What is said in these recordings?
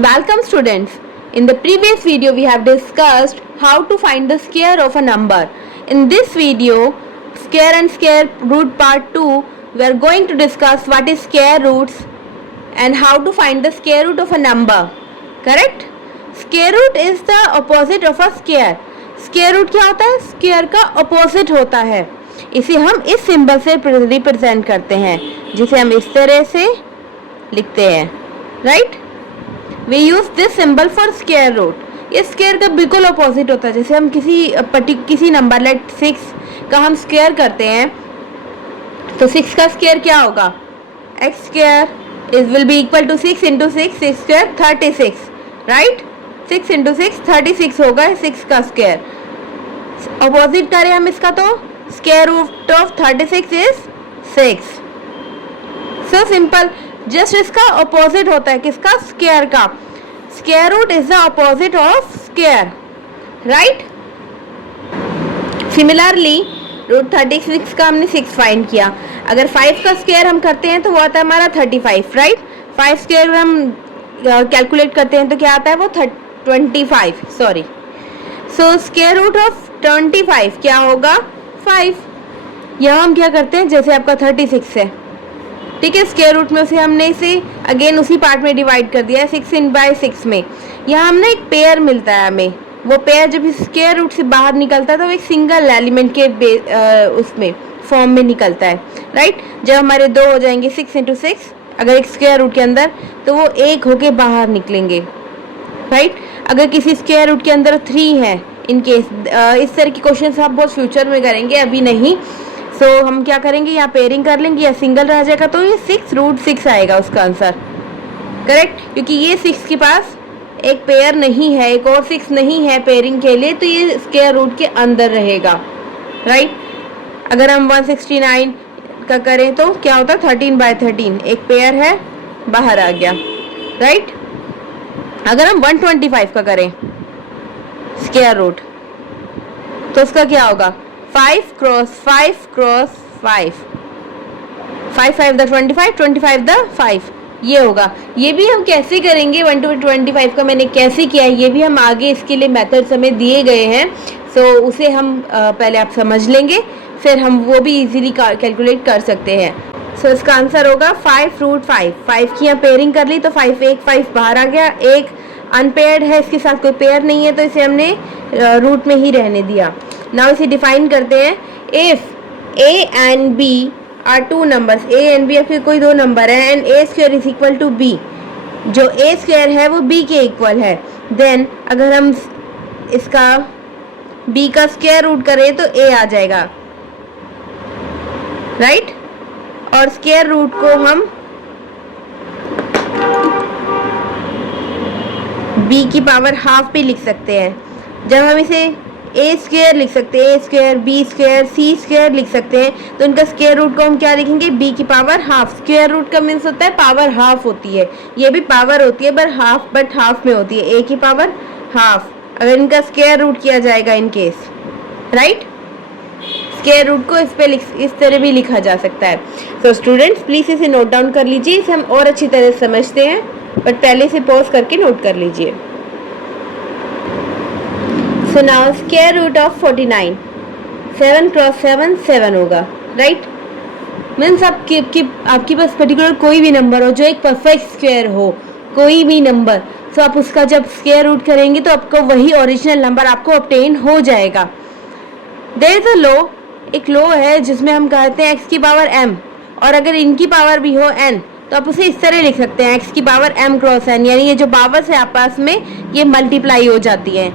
Welcome students. In the previous video we have discussed how to find the square of a number. In this video, square and square root part 2, we are going to discuss what is square roots and how to find the square root of a number. Correct? Square root is the opposite of a square. Square root क्या होता है? Square का opposite होता है. इसे हम इस symbol से रिप्रेजेंट करते हैं, जिसे हम इस तरह से लिखते हैं. Right? We use this symbol for square root. ये स्क्वायर का बिल्कुल अपोजिट होता है. जैसे हम किसी नंबर लाइक 6 का हम स्क्वायर करते हैं तो 6 का स्क्वायर क्या होगा? X square is will be equal to 6 into 6 square 36. Right? 6 into 6 36 होगा 6 का स्क्वायर. अपोजिट करें हम इसका तो square root of 36 is 6. So simple. Just इसका अपोजिट होता है किसका? स्क्वायर का. Square root is the opposite of square. Right? Similarly root 36 का हमने 6 फाइंड किया. अगर 5 का स्क्वायर हम करते हैं तो वो आता है हमारा 35. राइट? 5 स्क्वायर हम कैलकुलेट करते हैं तो क्या आता है? वो 25. Sorry. So square root of 25 क्या होगा? 5. यहाँ हम क्या करते हैं, जैसे आपका 36 है, ठीक है, स्क्वायर रूट में उसे हमने इसे अगेन उसी पार्ट में डिवाइड कर दिया है 6/6 में. यहाँ हमने एक पेयर मिलता है हमें. वो पेयर जब स्क्वायर रूट से बाहर निकलता है तो एक सिंगल एलिमेंट के उसमें फॉर्म में निकलता है. राइट? जब हमारे 2 हो जाएंगे 6 इंटू 6 अगर एक स्क्वायर रूट के अंदर, तो वो 1 होके बाहर निकलेंगे. राइट? अगर किसी स्क्वायर रूट के अंदर 3 है इन केस, इस तरह के क्वेश्चन आप बहुत फ्यूचर में करेंगे, अभी नहीं. सो हम क्या करेंगे, यहाँ पेयरिंग कर लेंगे या सिंगल रह जाएगा तो ये 6√6 आएगा उसका आंसर. करेक्ट? क्योंकि ये 6 के पास एक पेयर नहीं है, एक और 6 नहीं है पेयरिंग के लिए, तो ये स्क्वायर रूट के अंदर रहेगा. राइट? अगर हम 169 का करें तो क्या होता है? 13/13 एक पेयर है, बाहर आ गया. राइट? अगर हम 125 का करें स्क्वायर रूट तो उसका क्या होगा? 5 क्रॉस 5 क्रॉस 5. 5 × 25, 25 × 5 ये होगा. ये भी हम कैसे करेंगे? 1 to 25 का मैंने कैसे किया है ये भी हम आगे, इसके लिए मेथड्स हमें दिए गए हैं. सो उसे हम पहले आप समझ लेंगे, फिर हम वो भी इजीली कैलकुलेट कर सकते हैं. सो इसका आंसर होगा 5√5. 5 की यहाँ पेयरिंग कर ली तो 5 बाहर आ गया. एक अनपेयर्ड है, इसके साथ कोई पेयर नहीं है तो इसे हमने रूट में ही रहने दिया. नाउ इसे डिफाइन करते हैं. If a and b are 2 numbers, a and b फिर कोई 2 नंबर है, and a square is equal to b, जो ए स्क्वायर है वो बी के इक्वल है, देन अगर हम इसका बी का स्क्वायर रूट करें तो ए आ जाएगा. राइट? और स्क्वायर रूट को हम बी की पावर हाफ पे लिख सकते हैं. जब हम इसे ए स्क्वायर लिख सकते हैं, ए स्क्वायर, बी स्क्वायर, सी स्क्वायर लिख सकते हैं, तो इनका स्क्वायर रूट को हम क्या लिखेंगे? बी की पावर हाफ. स्क्वायर रूट का मीन्स होता है पावर हाफ होती है. ये भी पावर होती है बट हाफ में होती है, ए की पावर हाफ. अगर इनका स्क्वायर रूट किया जाएगा in case. Right? Square root को इस तरह भी लिखा जा सकता है. सो स्टूडेंट्स प्लीज इसे नोट डाउन कर लीजिए, इसे हम और अच्छी तरह समझते हैं, बट पहले से पॉज करके नोट कर लीजिए. So now square root of 49, 7 × 7 7 होगा. राइट? मीन्स आपके पास पर्टिकुलर कोई भी नंबर हो जो एक परफेक्ट स्क्वायर हो, कोई भी नंबर, तो आप उसका जब स्क्वायर रूट करेंगे तो आपको वही ओरिजिनल नंबर आपको ऑब्टेन हो जाएगा. देयर इज अ लॉ, एक लॉ है जिसमें हम कहते हैं x की पावर m, और अगर इनकी पावर भी हो n तो आप उसे इस तरह लिख सकते हैं x की पावर m × n, यानी ये जो पावर्स है आपस में ये मल्टीप्लाई हो जाती है.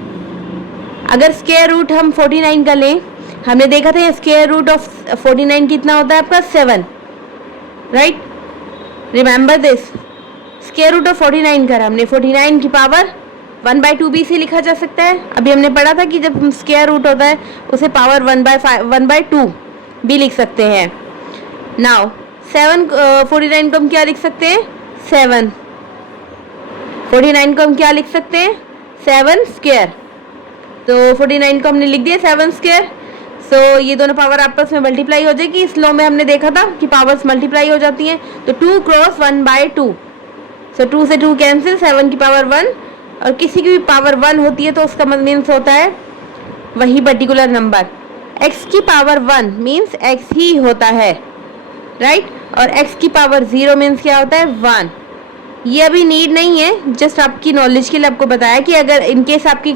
अगर स्क्वायर रूट हम 49 का लें, हमने देखा था स्क्वायर रूट ऑफ 49 कितना होता है आपका? 7. Right? Remember this. Square root of 49 कर हमने 49 की पावर 1/2 भी से लिखा जा सकता है. अभी हमने पढ़ा था कि जब स्क्वायर रूट होता है उसे पावर 1/2 भी लिख सकते हैं. नाउ 49 को हम क्या लिख सकते हैं? 7. 49 को हम क्या लिख सकते हैं? 7 स्क्वायर. तो 49 को हमने लिख दिया 7 स्क्वायर. सो ये दोनों पावर आपस में मल्टीप्लाई हो जाएगी. इस लॉ में हमने देखा था कि पावर्स मल्टीप्लाई हो जाती हैं. तो 2 × 1/2 सो 2 से 2 कैंसिल, 7 की पावर 1, और किसी की भी पावर 1 होती है तो उसका मीन्स होता है वही पर्टिकुलर नंबर। x की पावर 1 मीन्स x ही होता है, राइट, और x की पावर 0 मीन्स क्या होता है 1। ये अभी नीड नहीं है, जस्ट आपकी नॉलेज के लिए आपको बताया कि अगर इनकेस आपकी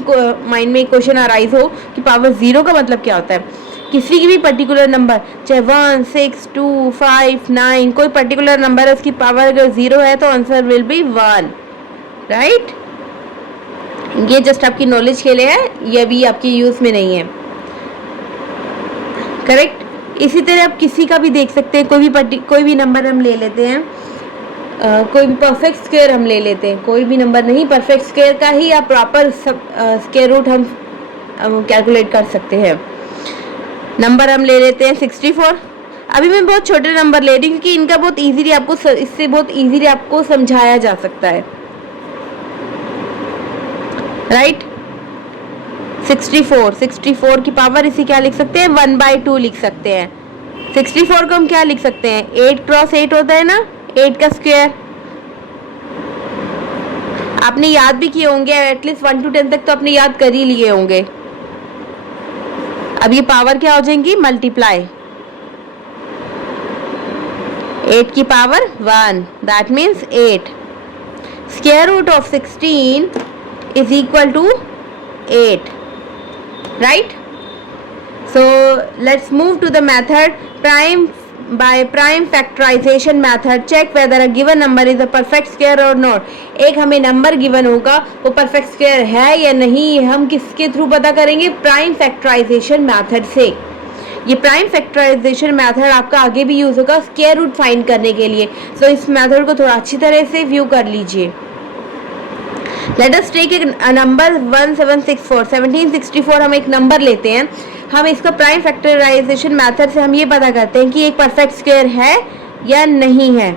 माइंड में क्वेश्चन अराइज हो कि पावर 0 का मतलब क्या होता है, किसी की भी पर्टिकुलर नंबर, चाहे 1, 6, 2, 5, 9, कोई पर्टिकुलर नंबर है, उसकी पावर अगर 0 है तो आंसर विल बी 1, राइट। ये जस्ट आपकी नॉलेज के लिए है, ये अभी आपके यूज में नहीं है, करेक्ट। इसी तरह आप किसी का भी देख सकते हैं, कोई भी नंबर हम ले लेते हैं, कोई भी परफेक्ट स्क्वायर हम ले लेते हैं, कोई भी नंबर नहीं, परफेक्ट स्क्वायर का ही आप प्रॉपर स्क्वायर रूट हम कैलकुलेट कर सकते हैं। नंबर हम ले लेते हैं 64। अभी मैं बहुत छोटे नंबर ले रही हूँ क्योंकि इनका बहुत इजीली आपको इससे बहुत इजीली आपको समझाया जा सकता है, राइट। 64 की पावर इसे क्या लिख सकते हैं 1/2 लिख सकते हैं। 64 को हम क्या लिख सकते हैं 8 क्रॉस 8 होता है ना, 8 का स्क्वायर। आपने याद भी किए होंगे, एटलीस्ट 1 to 10 तक तो आपने याद कर ही लिए होंगे। अब ये पावर क्या हो जाएंगी मल्टीप्लाई, 8 की power 1 that means 8। Square root of 16 is equal to 8, right? So let's move to the method by prime factorization method. Check whether a given number is a perfect square or not. एक हमें number given होगा, वो perfect square है या नहीं, हम किसके through पता करेंगे, प्राइम फैक्टराइजेशन मेथड से। ये प्राइम फैक्टराइजेशन मेथड आपका आगे भी यूज होगा स्क्वायर रूट फाइंड करने के लिए। सो इस मेथड को थोड़ा अच्छी तरह से व्यू कर लीजिए। Let us take a number 1764 1764 हम एक नंबर लेते हैं, हम इसका प्राइम फैक्टराइजेशन मेथड से हम ये पता करते हैं कि एक परफेक्ट स्क्वायर है या नहीं है।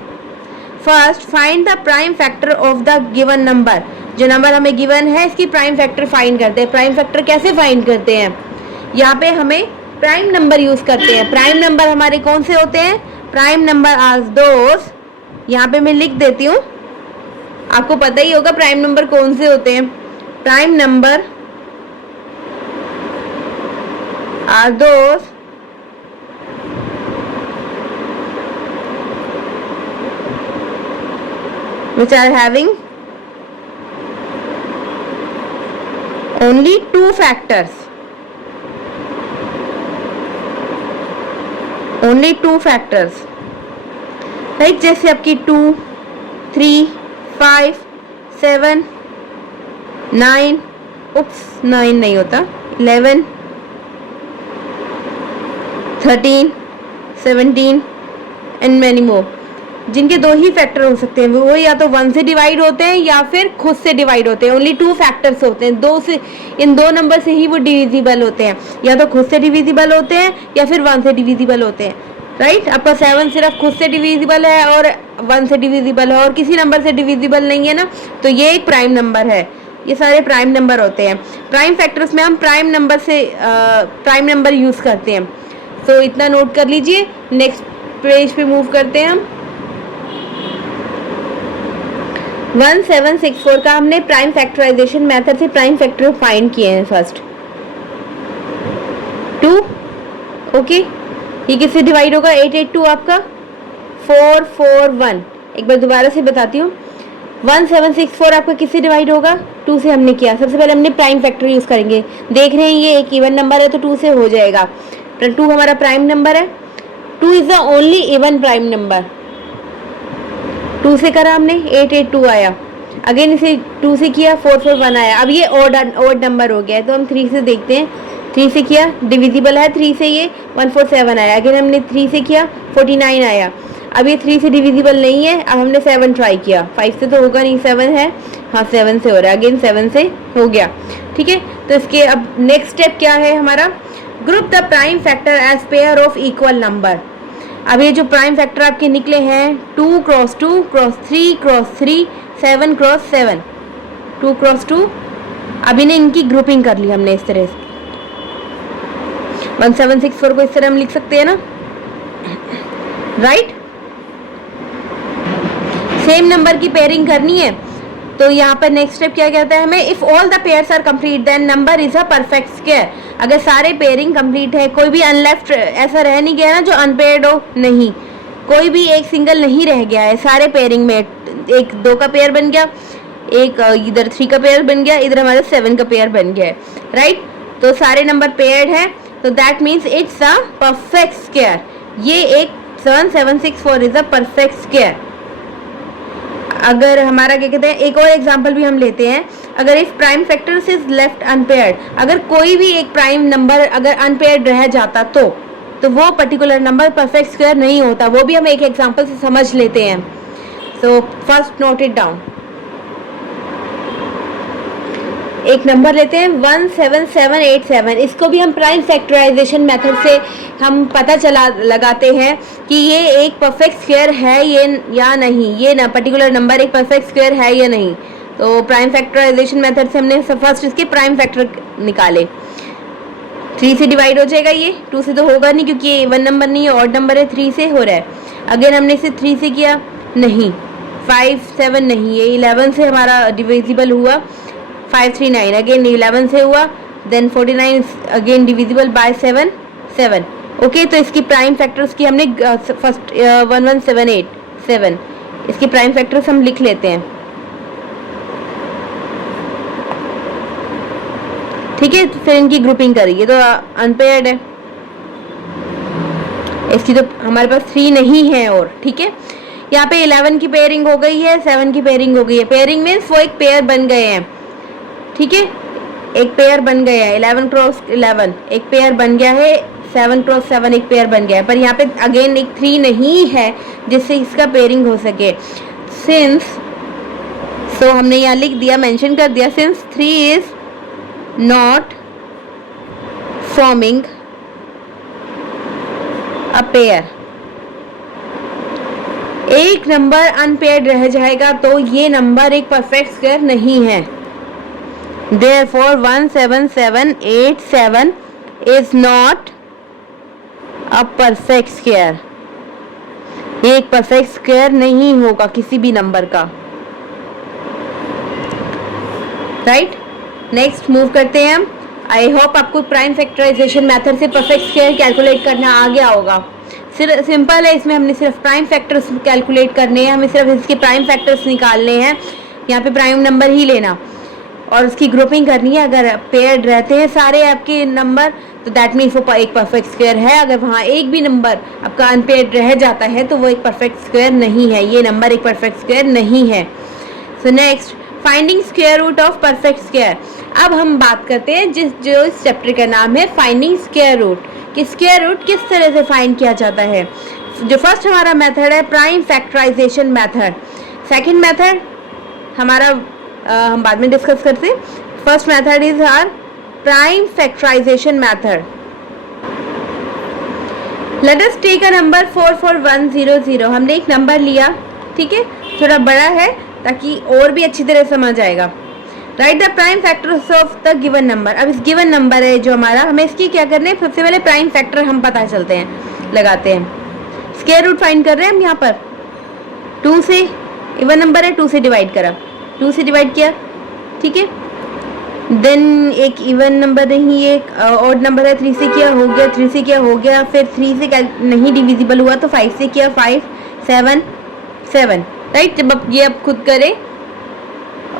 First find the prime factor of the given number. जो नंबर हमें गिवन है इसकी प्राइम फैक्टर फाइंड करते हैं। प्राइम फैक्टर कैसे फाइंड करते हैं, यहाँ पे हमें प्राइम नंबर यूज करते हैं। प्राइम नंबर हमारे कौन से होते हैं, प्राइम नंबर आर दोस, यहाँ पे मैं लिख देती हूँ, आपको पता ही होगा प्राइम नंबर कौन से होते हैं। Prime number are those which are having only 2 factors, only 2 factors, right? जैसे आपकी 2, 3, 5, 7, 9, उप्स 9 नहीं होता, 11, 13, 17 एंड मैनी मोर, जिनके 2 ही फैक्टर हो सकते हैं, वो या तो 1 से डिवाइड होते हैं या फिर खुद से डिवाइड होते हैं। ओनली 2 फैक्टर्स होते हैं, 2 से, इन 2 नंबर से ही वो डिविजिबल होते हैं, या तो खुद से डिविजिबल होते हैं या फिर 1 से डिविजिबल होते हैं, राइट। आपका 7 सिर्फ खुद से डिविजिबल है और 1 से डिविजिबल है और किसी नंबर से डिविजिबल नहीं है ना, तो ये एक प्राइम नंबर है। ये सारे प्राइम नंबर होते हैं। प्राइम फैक्टर्स में हम प्राइम नंबर से प्राइम नंबर यूज करते हैं। तो इतना नोट कर लीजिए। नेक्स्ट पेज पे मूव करते हैं हम। 1764 का हमने प्राइम फैक्टराइजेशन मेथड से प्राइम फैक्टर फाइंड किए हैं। फर्स्ट 2, ओके, ये किससे डिवाइड होगा, 882 आपका 441। एक बार दोबारा से बताती हूँ, 1764 आपका किससे डिवाइड होगा, 2 से हमने किया। सबसे पहले हमने प्राइम फैक्टर यूज करेंगे। देख रहे हैं ये एक इवन नंबर है तो 2 से हो जाएगा। 2 हमारा प्राइम नंबर है, 2 is the only even prime number. 2 से करा हमने 882 आया, अगेन इसे 2 से किया 441 आया। अब ये ऑड नंबर हो गया है तो हम 3 से देखते हैं। 3 से किया, डिविजिबल है 3 से, ये 147 आया। अगेन हमने 3 से किया 49 आया। अब ये 3 से डिविजिबल नहीं है, अब हमने 7 ट्राई किया। 5 से तो होगा नहीं, 7 है, हाँ 7 से हो रहा है। अगेन 7 से हो गया, ठीक है। तो इसके अब नेक्स्ट स्टेप क्या है हमारा, group the prime factor as pair of equal number. अब ये जो प्राइम फैक्टर आपके निकले हैं 2 cross 2 cross 3 cross 3 7 cross 7, 2 cross 2, अब इन्हें इनकी ग्रुपिंग कर ली हमने इस तरह से। 1764 को इस तरह हम लिख सकते हैं ना, राइट। सेम नंबर की पेयरिंग करनी है तो यहाँ पर नेक्स्ट स्टेप क्या कहता है हमें, if all the pairs are complete then number is a perfect square. अगर सारे पेयरिंग कंप्लीट है, कोई भी अनलेफ्ट ऐसा रह नहीं गया ना जो अनपेयर्ड हो, नहीं, कोई भी एक सिंगल नहीं रह गया है, सारे पेयरिंग में एक 2 का पेयर बन गया, एक इधर 3 का पेयर बन गया, इधर हमारा 7 का पेयर बन गया है, राइट। तो सारे नंबर पेयर्ड है, तो that means it's a perfect square. ये एक 7764 इज अ परफेक्ट स्क्वायर। अगर हमारा क्या कहते हैं, एक और एग्जांपल भी हम लेते हैं, अगर if prime factors is left unpaired, अगर कोई भी एक प्राइम नंबर अगर अनपेयर्ड रह जाता तो वो पर्टिकुलर नंबर परफेक्ट स्क्वायर नहीं होता। वो भी हम एक एग्जांपल से समझ लेते हैं। So first note it down. एक नंबर लेते हैं 17787, इसको भी हम प्राइम फैक्टराइजेशन मेथड से हम पता लगाते हैं कि ये एक परफेक्ट स्क्वायर है ये या नहीं, ये ना पर्टिकुलर नंबर एक परफेक्ट स्क्वायर है या नहीं। तो प्राइम फैक्टराइजेशन मेथड से हमने फर्स्ट इसके प्राइम फैक्टर निकाले। 3 से डिवाइड हो जाएगा, ये 2 से तो होगा नहीं क्योंकि ये 1 नंबर नहीं है, ऑड नंबर है, 3 से हो रहा है। अगेन हमने इसे 3 से किया, नहीं, 5 7 नहीं, ये 11 से हमारा डिविजिबल हुआ, 539 अगेन 11 से हुआ, then 49 again divisible by 7 7। Okay, तो इसकी प्राइम फैक्टर्स की हमने फर्स्ट 11787 इसकी प्राइम फैक्टर्स हम लिख लेते हैं, ठीक है। फिर इनकी ग्रुपिंग करिए, तो अनपेयर्ड है, इसकी तो हमारे पास 3 नहीं है और, ठीक है। यहाँ पे 11 की पेयरिंग हो गई है, 7 की पेयरिंग हो गई है। पेयरिंग मीन्स वो एक पेयर बन गए हैं, ठीक है, एक पेयर बन गया है। 11 क्रॉस 11 एक पेयर बन गया है, 7 क्रॉस 7 एक पेयर बन गया है, पर यहाँ पे अगेन एक 3 नहीं है जिससे इसका पेयरिंग हो सके। सिंस सो हमने यहाँ लिख दिया, मेंशन कर दिया, since 3 is not forming a pair, एक नंबर अनपेयर्ड रह जाएगा तो ये नंबर एक परफेक्ट स्क्वायर नहीं है। Therefore 17787 is not a perfect square, ये एक परफेक्ट स्क्वायर नहीं होगा किसी भी नंबर का, राइट। नेक्स्ट मूव करते हैं हम। आई होप आपको प्राइम फैक्टराइजेशन मेथड से परफेक्ट स्क्वायर कैलकुलेट करना आ गया होगा। सिर्फ सिंपल है, इसमें हमने सिर्फ प्राइम फैक्टर्स कैलकुलेट करने हैं, हमें सिर्फ इसके प्राइम फैक्टर्स निकालने हैं, यहाँ पे प्राइम नंबर ही लेना और उसकी ग्रुपिंग करनी है। अगर पेयर्ड रहते हैं सारे आपके नंबर तो दैट मीन्स वो एक परफेक्ट स्क्वायर है। अगर वहाँ एक भी नंबर आपका अनपेयर्ड रह जाता है तो वो एक परफेक्ट स्क्वायर नहीं है, ये नंबर एक परफेक्ट स्क्वायर नहीं है। So next, finding square root of perfect square. अब हम बात करते हैं जो इस चैप्टर का नाम है फाइंडिंग स्क्वायर रूट, कि स्क्वायर रूट किस तरह से फाइंड किया जाता है। जो फर्स्ट हमारा मेथड है prime factorisation method, second method हमारा हम बाद में डिस्कस करते हैं। First method is our prime factorisation method. Let us take a number 44100, हमने एक नंबर लिया, ठीक है, थोड़ा बड़ा है ताकि और भी अच्छी तरह समझ आएगा। Right the prime factors of the given number. अब इस गिवन नंबर है जो हमारा, हमें इसकी क्या करना है, सबसे पहले प्राइम फैक्टर हम पता चलते हैं, लगाते हैं। स्क्वायर रूट फाइंड कर रहे हैं हम यहाँ पर, 2 से इवन नंबर है, 2 से डिवाइड करा, 2 से डिवाइड किया, ठीक है। देन एक इवन नंबर नहीं, एक ऑड नंबर है, 3 से किया हो गया, 3 से किया हो गया, फिर 3 से नहीं डिविजिबल हुआ तो 5 से किया, 5 7 7, राइट। जब अब ये अब खुद करें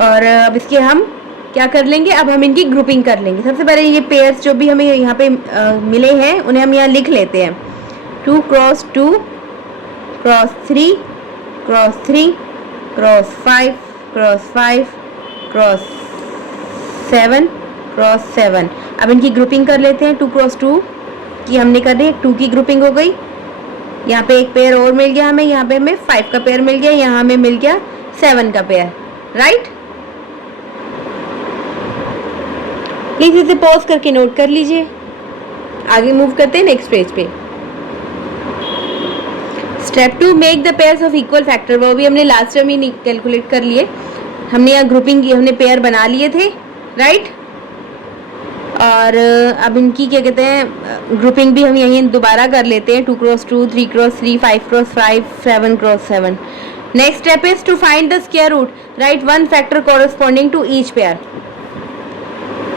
और अब इसके हम क्या कर लेंगे, अब हम इनकी ग्रुपिंग कर लेंगे। सबसे पहले ये पेयर्स जो भी हमें यहाँ पे मिले हैं उन्हें हम यहाँ लिख लेते हैं। 2 cross 2 cross 3 cross 3 cross 5 cross 5 cross 7 cross 7। अब इनकी ग्रुपिंग कर लेते हैं। 2 क्रॉस 2 की हमने कर ली, 2 की ग्रुपिंग हो गई। यहाँ पे एक पेयर और मिल गया हमें, यहाँ पे हमें 5 का पेयर मिल गया, यहाँ हमें मिल गया 7 का पेयर, राइट। प्लीज इसे पॉज करके नोट कर लीजिए। आगे मूव करते हैं नेक्स्ट पेज पे। Step 2, make the pairs of equal factor. वो भी हमने लास्ट टाइम ही कैलकुलेट कर लिए, हमने यहाँ ग्रुपिंग की, हमने पेयर बना लिए थे, राइट। और अब इनकी क्या कहते हैं ग्रुपिंग भी हम यहीं दोबारा कर लेते हैं। 2 cross 2 3 cross 3 5 cross 5 7 cross 7, next step is to find the square root, write one factor corresponding to each pair.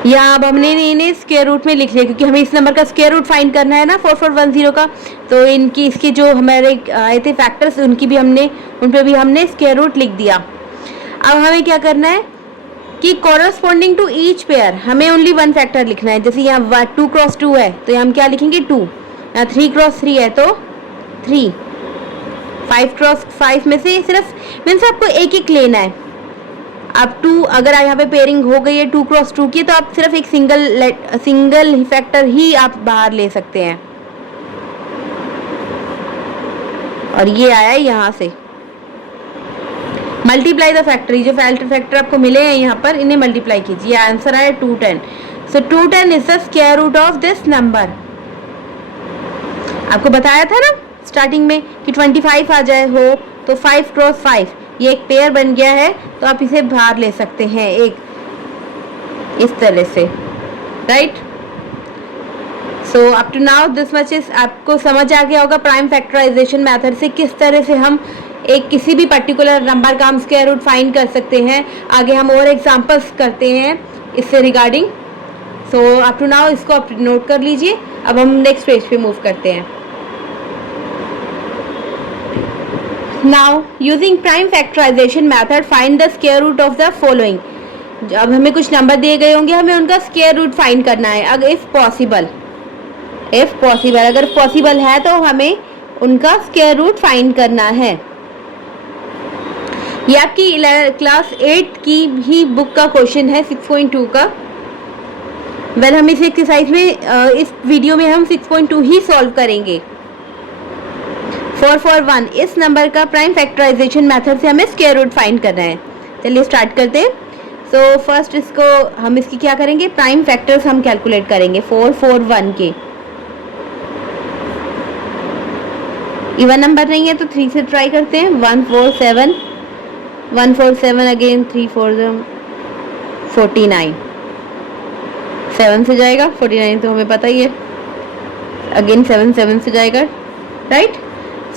यहाँ अब हमने इन्हें स्क्वायर रूट में लिख लिया क्योंकि हमें इस नंबर का स्क्वायर रूट फाइंड करना है ना 4410 का। तो इनकी इसके जो हमारे आए थे फैक्टर्स उन पे भी हमने स्क्वायर रूट लिख दिया। अब हमें क्या करना है कि कॉरेस्पॉन्डिंग टू ईच पेयर हमें ओनली वन फैक्टर लिखना है। जैसे यहाँ 2 क्रॉस 2 है तो हम क्या लिखेंगे 2, यहाँ 3 क्रॉस 3 है तो 3, 5 क्रॉस 5 में से सिर्फ मीन्स आपको एक एक लेना है। अब 2 अगर यहाँ पे पेयरिंग हो गई है 2 क्रॉस 2 की तो आप सिर्फ एक सिंगल फैक्टर ही आप बाहर ले सकते हैं। और ये आया है यहाँ से। मल्टीप्लाई द फैक्टर, जो फैक्टर आपको मिले हैं यहाँ पर इन्हें मल्टीप्लाई कीजिए। आंसर आया 210। So 210 is the square root of this number. आपको बताया था ना स्टार्टिंग में कि 25 आ जाए हो तो 5 क्रॉस 5 ये एक पेयर बन गया है तो आप इसे बाहर ले सकते हैं एक इस तरह से, right. So up to now this much is आपको समझ आ गया होगा प्राइम फैक्टराइजेशन मेथड से किस तरह से हम एक किसी भी पर्टिकुलर नंबर का हम स्क्वायर रूट फाइंड कर सकते हैं। आगे हम और एग्जांपल्स करते हैं इससे regarding. So up to now इसको आप नोट कर लीजिए। अब हम नेक्स्ट पेज पे मूव करते हैं। Now using prime factorisation method find the square root of the following. अब हमें कुछ नंबर दिए गए होंगे, हमें उनका स्क्वायर रूट फाइंड करना है। अगर इफ पॉसिबल अगर पॉसिबल है तो हमें उनका स्क्वायर रूट फाइंड करना है। ये आपकी क्लास 8 की ही बुक का क्वेश्चन है 6.2 का। हम इस एक्सरसाइज में इस वीडियो में हम 6.2 ही सॉल्व करेंगे। 441 इस नंबर का प्राइम फैक्टराइजेशन मेथड से हमें स्क्वायर रूट फाइंड करना है। चलिए स्टार्ट करते हैं। सो फर्स्ट हम इसकी क्या करेंगे, प्राइम फैक्टर्स हम कैलकुलेट करेंगे 441 के। इवन नंबर नहीं है तो 3 से ट्राई करते हैं। 147 अगेन 3 4 49, 7 से जाएगा 49 तो हमें पता ही है। अगेन 7 से जाएगा, राइट।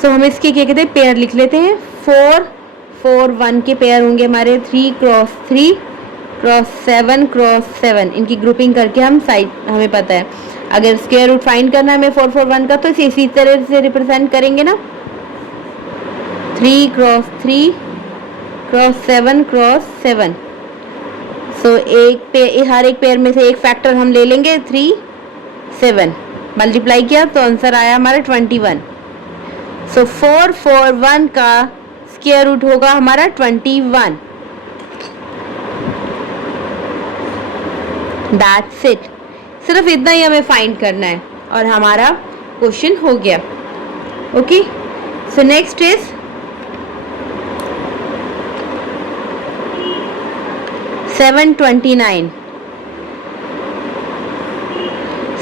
सो हम इसके क्या कहते हैं पेयर लिख लेते हैं। 4 4 1 के पेयर होंगे हमारे 3 क्रॉस 3 क्रॉस 7 क्रॉस 7। इनकी ग्रुपिंग करके हम साइड हमें पता है। अगर स्क्वायर रूट फाइंड करना है हमें 441 का तो इसी तरह से रिप्रेजेंट करेंगे ना। 3 क्रॉस 3 क्रॉस 7 क्रॉस 7। सो हर एक पेयर में से एक फैक्टर हम ले लेंगे 3 7 मल्टीप्लाई किया तो आंसर आया हमारा 21। सो 441 का स्क्वायर रूट होगा हमारा 21। That's it. सिर्फ इतना ही हमें फाइंड करना है और हमारा क्वेश्चन हो गया। Okay, so next is 729।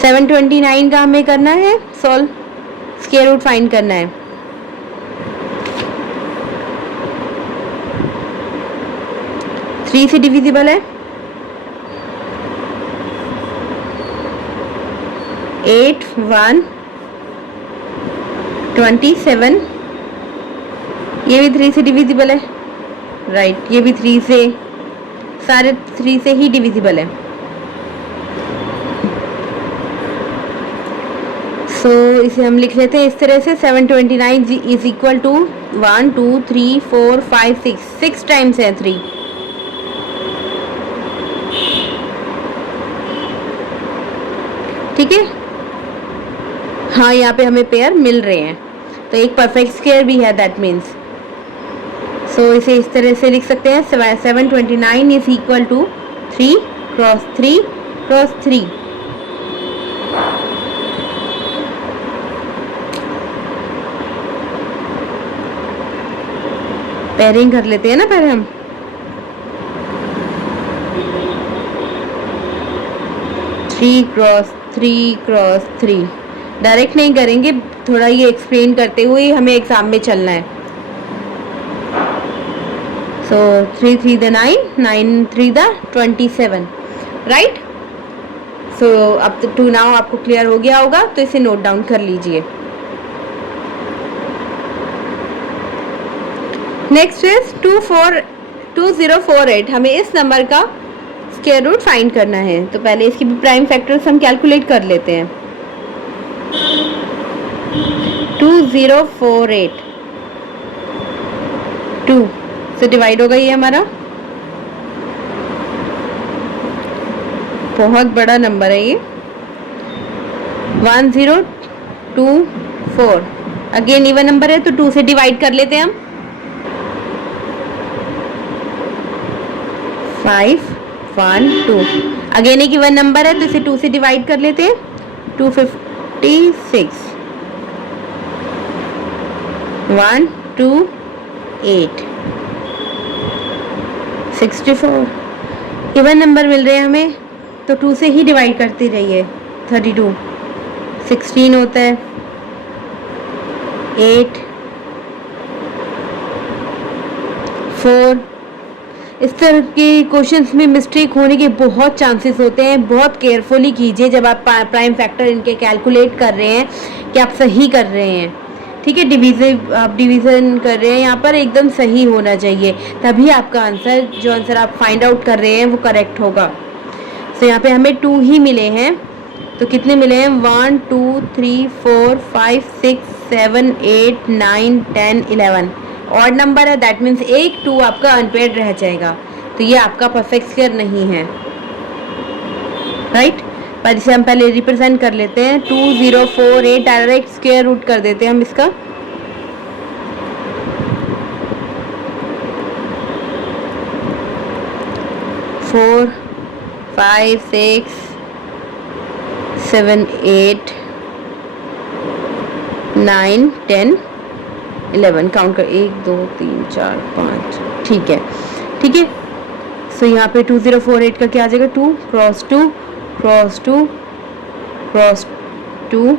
729 का हमें करना है सॉल्व, स्क्वायर रूट फाइंड करना है। थ्री से डिविजिबल है, 8 1 27। ये भी 3 से डिविजिबल है, राइट। ये भी 3 से, सारे 3 से ही डिविजिबल है। सो इसे हम लिख लेते हैं इस तरह से। 729 इज इक्वल टू 1 2 3 4 5 6 टाइम्स है 3। ठीक है, हाँ यहाँ पे हमें पेयर मिल रहे हैं तो एक परफेक्ट स्क्वायर भी है, दैट मीन्स। सो इसे इस तरह से लिख सकते हैं 729 is equal to 3 cross 3 cross 3। Pairing कर लेते हैं ना पहले हम। थ्री क्रॉस 3 डायरेक्ट नहीं करेंगे, थोड़ा ये एक्सप्लेन करते हुए हमें एग्जाम में चलना है। सो 3 3 द 9 9 3 द 27, राइट। सो अब टू नाउ आपको क्लियर हो गया होगा तो इसे नोट डाउन कर लीजिए। Next is 2048। हमें इस नंबर का स्क्वायर रूट फाइंड करना है, तो पहले इसकी भी प्राइम फैक्टर्स हम कैलकुलेट कर लेते हैं। 2048 2 से डिवाइड होगा ये हमारा, बहुत बड़ा नंबर है ये, 1024। अगेन इवन नंबर है तो 2 से डिवाइड कर लेते हैं हम। 512। अगेन एक इवन नंबर है तो इसे 2 से डिवाइड कर लेते हैं। 256 128 64। इवन नंबर मिल रहे हैं हमें तो 2 से ही डिवाइड करते रहिए। 32 16 होता है, 8 4। इस तरह के क्वेश्चंस में मिस्टेक होने के बहुत चांसेस होते हैं, बहुत केयरफुली कीजिए जब आप प्राइम फैक्टर इनके कैलकुलेट कर रहे हैं कि आप सही कर रहे हैं। ठीक है, आप डिवीज़न कर रहे हैं, यहाँ पर एकदम सही होना चाहिए, तभी आपका आंसर, जो आंसर आप फाइंड आउट कर रहे हैं वो करेक्ट होगा। तो यहाँ पे हमें 2 ही मिले हैं, तो कितने मिले हैं? 1 2 3 4 5 6 7 8 9 10 11। ऑड नंबर है, दैट मीन्स 1 2 आपका अनपेयर्ड रह जाएगा, तो ये आपका परफेक्ट स्क्वायर नहीं है, राइट। पर इसे हम पहले रिप्रेजेंट कर लेते हैं। 2048 डायरेक्ट स्क्वायर रूट कर देते हैं हम इसका। फोर 5 6 7 8 9 10 11 काउंट कर, 1 2 3 4 5। ठीक है, ठीक है। सो यहाँ पे 2048 का क्या आ जाएगा? 2 क्रॉस 2 क्रॉस 2 क्रॉस 2,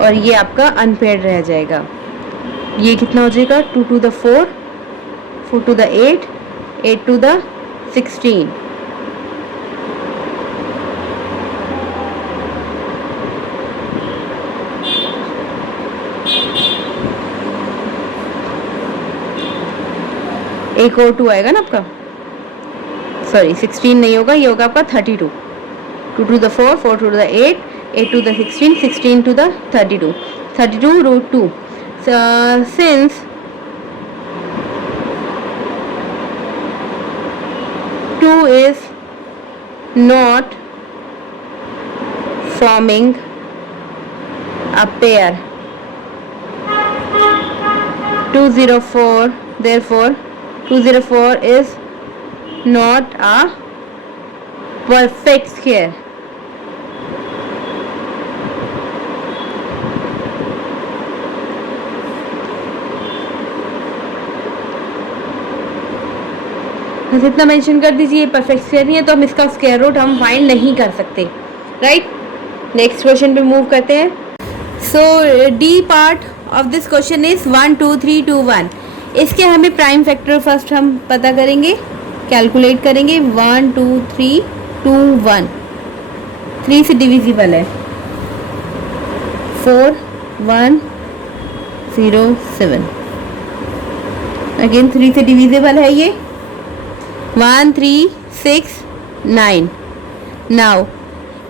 और ये आपका अनपेयर्ड रह जाएगा। ये कितना हो जाएगा? 2 to the 4 4 to the 8 8 to the 16। एक और 2 आएगा ना आपका, सॉरी 16 नहीं होगा, ये होगा आपका 32। 2 to the 4 4 to the 8 8 to the 16 16 to the 32 32 root 2। Since 2 is not forming a pair, 204, therefore 204 is not a perfect square। बस इतना मेंशन कर दीजिए, परफेक्ट स्क्वायर नहीं है तो हम इसका स्क्वायर रूट हम फाइंड नहीं कर सकते, राइट। नेक्स्ट क्वेश्चन पे मूव करते हैं। So the part of this question is 1 2 3 2 1। इसके हमें प्राइम फैक्टर फर्स्ट हम पता करेंगे, कैलकुलेट करेंगे। 1 2 3 2 1, 3 से डिविजिबल है। 4 1 0 7, अगेन 3 से डिविजिबल है ये। 1 3 6 9। नाउ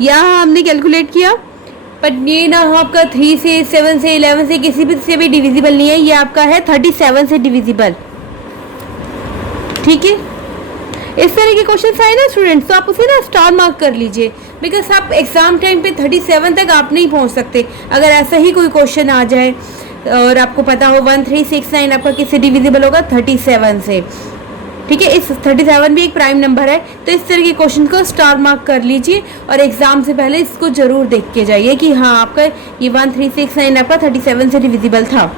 यहाँ हमने कैलकुलेट किया, बट ये ना आपका 3 से 7 से 11 से किसी भी से भी डिविजिबल नहीं है, ये आपका है 37 से डिविजिबल। ठीक है, इस तरह के क्वेश्चन आए ना स्टूडेंट्स, तो आप उसे ना स्टार मार्क कर लीजिए, बिकॉज आप एग्जाम टाइम पे 37 तक आप नहीं पहुंच सकते। अगर ऐसा ही कोई क्वेश्चन आ जाए और आपको पता हो 1369 आपका किससे डिविजिबल होगा? 37 से। ठीक है, इस 37 भी एक प्राइम नंबर है, तो इस तरह के क्वेश्चन को स्टार मार्क कर लीजिए और एग्जाम से पहले इसको जरूर देख के जाइए कि हाँ आपका ये 1369 आपका 37 से डिविजिबल था।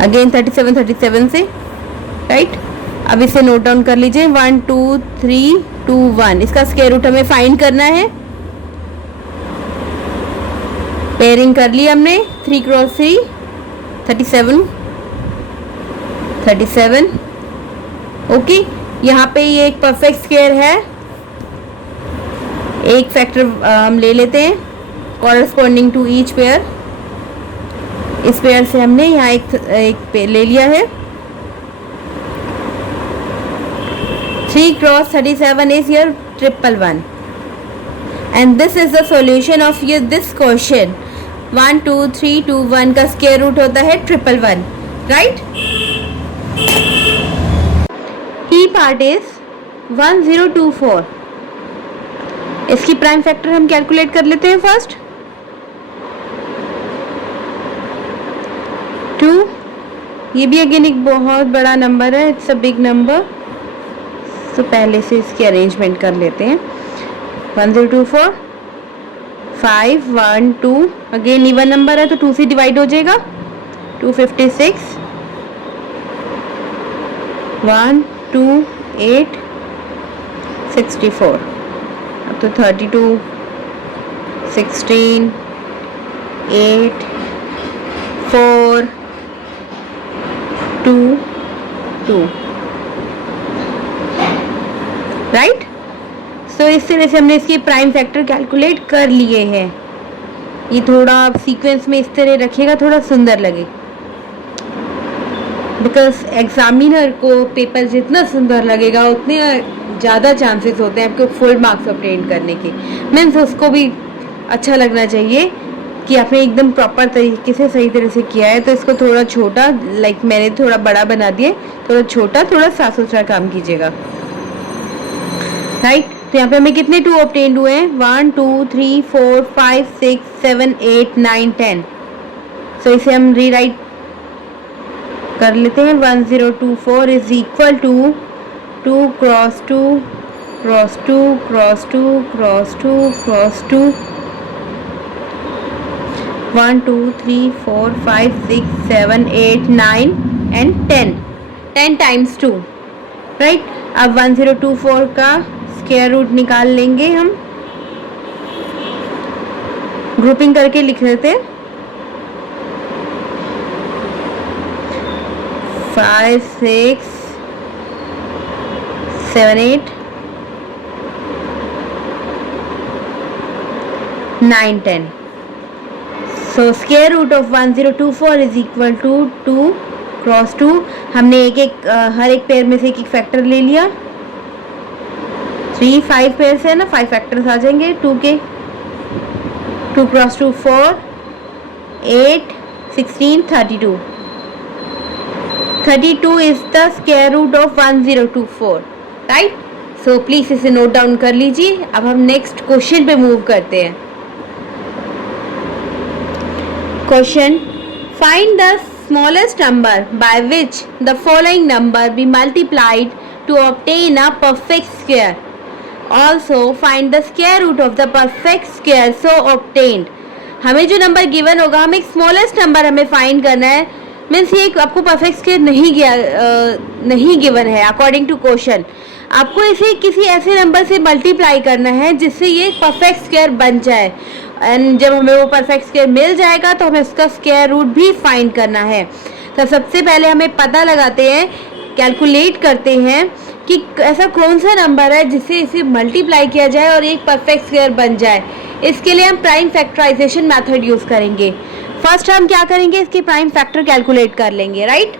अगेन 37 से, राइट। अब इसे नोट डाउन कर लीजिए। 1 2 3 2 1, इसका स्क्वायर रूट हमें फाइंड करना है। पेयरिंग कर ली हमने, 3 क्रॉस 3 37। ओके, यहाँ पे ये एक परफेक्ट स्क्वायर है। एक फैक्टर हम ले लेते हैं कॉरस्पॉन्डिंग टू ईच पेयर। इस पेयर से हमने यहाँ एक ले लिया है। 3 cross 37 is your 111. And this is the solution of your this question. 1 2 3 2 1 का स्क्वायर रूट होता है 111, राइट. E part is 1024. इसकी प्राइम फैक्टर हम कैलकुलेट कर लेते हैं फर्स्ट. 2. ये भी अगेन एक बहुत बड़ा नंबर है, इट्स अ बिग नंबर, तो पहले से इसकी अरेंजमेंट कर लेते हैं. 1024, 5 1 2, अगेन इवन नंबर है तो 2 से डिवाइड हो जाएगा. 256, 1 2 8 64. अब तो 32, 16 8 4 2 2, राइट. सो इस तरह से हमने इसके प्राइम फैक्टर कैलकुलेट कर लिए हैं. ये थोड़ा आप सीक्वेंस में इस तरह रखिएगा, थोड़ा सुंदर लगे, बिकॉज एग्जामिनर को पेपर जितना सुंदर लगेगा उतने ज़्यादा चांसेस होते हैं आपको फुल मार्क्स ऑब्टेन करने के. मीन्स उसको भी अच्छा लगना चाहिए कि आपने एकदम प्रॉपर तरीके से सही तरह से किया है. तो इसको थोड़ा छोटा, लाइक मैंने थोड़ा बड़ा बना दिए, थोड़ा छोटा, थोड़ा साफ सुथरा काम कीजिएगा, राइट. तो यहाँ पे हमें कितने 2 ऑब्टेन हुए हैं? 1 2 3 4 5 6 7 8 9 10. सो इसे हम रीराइट कर लेते हैं. 1024 is equal to 2 cross 2 cross 2 cross 2 cross 2 cross 2, 1 2 3 4 5 6 7 8 9 and 10. 10 times 2, right. अब 1024 का स्क्वायर रूट निकाल लेंगे हम. ग्रुपिंग करके लिख लेते हैं. 5 6 7 8 9 10. So square root of 1024 is equal to 2 cross 2. हमने हर एक पेयर में से एक फैक्टर ले लिया. 3 5 पेयर से है ना, 5 फैक्टर्स आ जाएंगे 2 के. 2 cross 2 4 8 16 32. 32 is the square root of 1024, right. So please इसे नोट डाउन कर लीजिए. अब हम नेक्स्ट क्वेश्चन पे मूव करते हैं. Question, find the smallest number by which the following number be multiplied to obtain a perfect square. Also find the square root of the perfect square so obtained. हमें जो number given होगा, हमें एक smallest number हमें find करना है. Means ये आपको परफेक्ट स्क्वायर नहीं गिवन है अकॉर्डिंग टू क्वेश्चन. आपको इसे किसी ऐसे नंबर से मल्टीप्लाई करना है जिससे ये परफेक्ट स्क्वायर बन जाए. एंड जब हमें वो परफेक्ट स्क्वायर मिल जाएगा तो हमें उसका स्क्वायर रूट भी फाइंड करना है. तो सबसे पहले हमें पता लगाते हैं, कैलकुलेट करते हैं कि ऐसा कौन सा नंबर है जिससे इसे मल्टीप्लाई किया जाए और एक परफेक्ट स्क्वायर बन जाए. इसके लिए हम प्राइम फैक्टराइजेशन मेथड यूज़ करेंगे. फर्स्ट हम क्या करेंगे, इसके प्राइम फैक्टर कैलकुलेट कर लेंगे, राइट.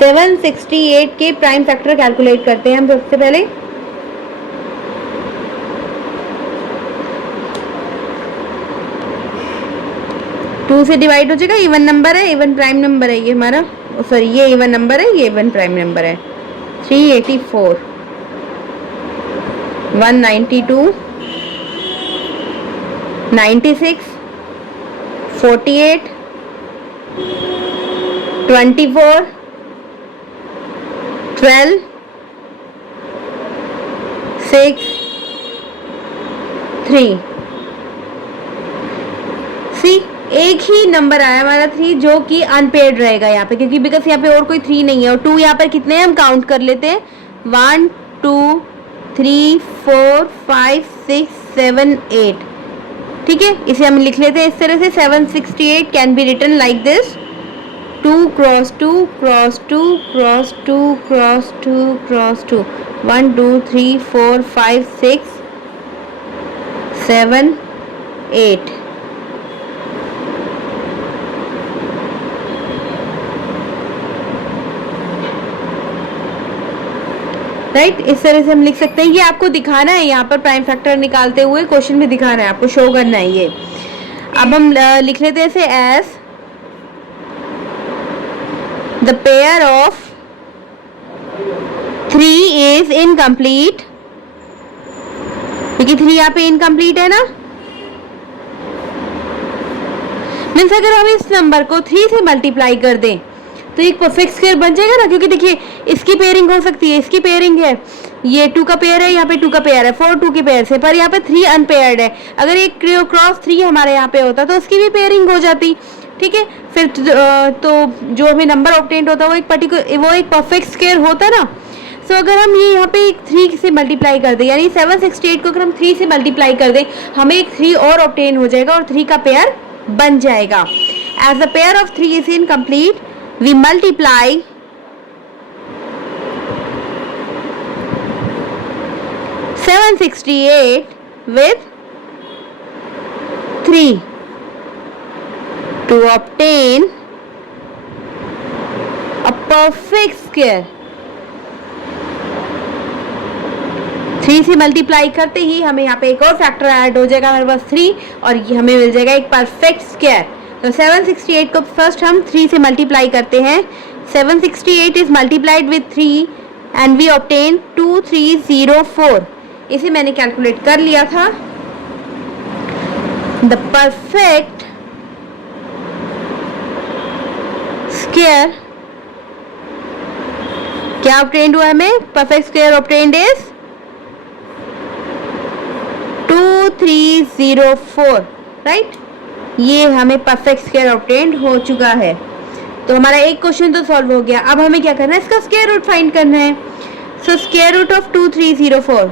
768 के प्राइम फैक्टर कैलकुलेट करते हैं हम सबसे पहले. टू से डिवाइड हो जाएगा. इवन नंबर है, इवन प्राइम नंबर है ये हमारा. सॉरी, ये इवन नंबर है, ये इवन प्राइम नंबर है. 384, 192, 96, 48, 24, 12, 6, 3. सी एक ही नंबर आया हमारा 3 जो कि अनपेड रहेगा यहाँ पे, क्योंकि बिकॉज यहाँ पे और कोई 3 नहीं है. और 2 यहाँ पर कितने हैं हम काउंट कर लेते हैं. 1 2 3 4 5 6 7 8. ठीक है, इसे हम लिख लेते हैं इस तरह से. 768 can be written like this. 2 cross 2 cross 2 cross 2 cross 2 cross 2. 1 2 3 4 5 6 7 8. Right, इस तरह से हम लिख सकते हैं। ये आपको दिखाना है यहाँ पर प्राइम फैक्टर निकालते हुए, क्वेश्चन में दिखाना है आपको, शो करना है ये। अब हम लिख लेते हैं इसे as the pair of 3 is incomplete, क्योंकि 3 यहाँ पे इनकम्प्लीट है ना। मीन्स अगर हम इस नंबर को 3 से मल्टीप्लाई कर दें तो एक परफेक्ट स्क्वायर बन जाएगा ना, क्योंकि देखिए इसकी पेयरिंग हो सकती है, इसकी पेयरिंग है, ये 2 का पेयर है, यहाँ पे 2 का पेयर है, 4 2 के पेयर से, पर यहाँ पे 3 अनपेयर्ड है। अगर एक क्रॉस 3 हमारे यहाँ पे होता तो उसकी भी पेयरिंग हो जाती, ठीक है। फिर तो जो हमें नंबर ऑब्टेन्ड होता है वो एक परफेक्ट स्क्वायर होता ना। सो अगर हम ये यहाँ पे एक 3 से मल्टीप्लाई कर दें, यानी 768 को अगर हम 3 से मल्टीप्लाई कर दें, हमें एक 3 और ऑब्टेन हो जाएगा और 3 का पेयर बन जाएगा। As the pair of 3 is incomplete, we multiply 768 with 3 to obtain a perfect square। 3 से मल्टीप्लाई करते ही हमें यहाँ पे एक और फैक्टर ऐड हो जाएगा, हमारे पास 3, और ये हमें मिल जाएगा एक परफेक्ट स्क्वायर। तो 768 को फर्स्ट हम 3 से मल्टीप्लाई करते हैं। 768 is multiplied with 3 and we obtain 2304। इसे मैंने कैलकुलेट कर लिया था। द परफेक्ट स्क्वायर क्या ऑब्टेन्ड हुआ हमें? Perfect square obtained is 2304, right. ये हमें परफेक्ट स्क्वायर ऑब्टेन्ड हो चुका है। तो हमारा एक क्वेश्चन तो सॉल्व हो गया। अब हमें क्या करना है? इसका स्क्वायर रूट फाइंड करना है। So square root of 2304,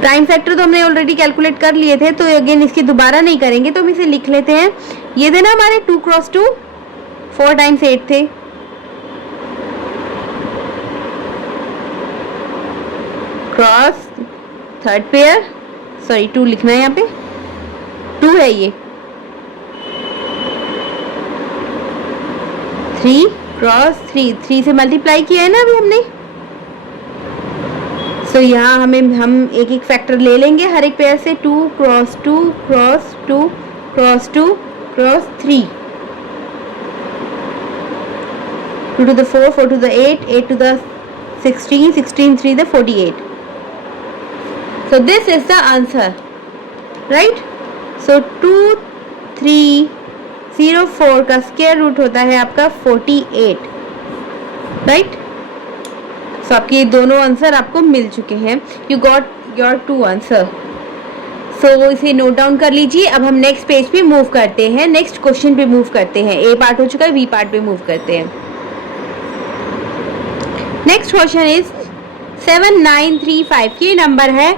prime factor तो हमने ऑलरेडी कैलकुलेट कर लिए थे, तो अगेन इसकी दोबारा नहीं करेंगे, तो हम इसे लिख लेते हैं। ये थे ना हमारे 2 क्रॉस 2, 4 टाइम्स 8 थे, क्रॉस थर्ड पेयर, सॉरी 2 लिखना है यहाँ पे, 2 है ये, 3 क्रॉस 3, 3 से मल्टीप्लाई किया है ना अभी हमने। सो यहाँ हम एक एक फैक्टर ले लेंगे हर एक पेयर से। 2 cross 2 cross 2 cross 2 cross 3, 2 to the 4, 4 to the 8, 8 to the 16, 16 3 the 48. So this is the answer, right? So 2304 का स्क्वायर रूट होता है आपका 48, राइट। सो आपके ये दोनों आंसर आपको मिल चुके हैं। You got your 2 answer. So इसे नोट डाउन कर लीजिए। अब हम नेक्स्ट पेज पे मूव करते हैं, नेक्स्ट क्वेश्चन पे मूव करते हैं। ए पार्ट हो चुका है, बी पार्ट पे मूव करते हैं। नेक्स्ट क्वेश्चन इज 7935, ये नंबर है।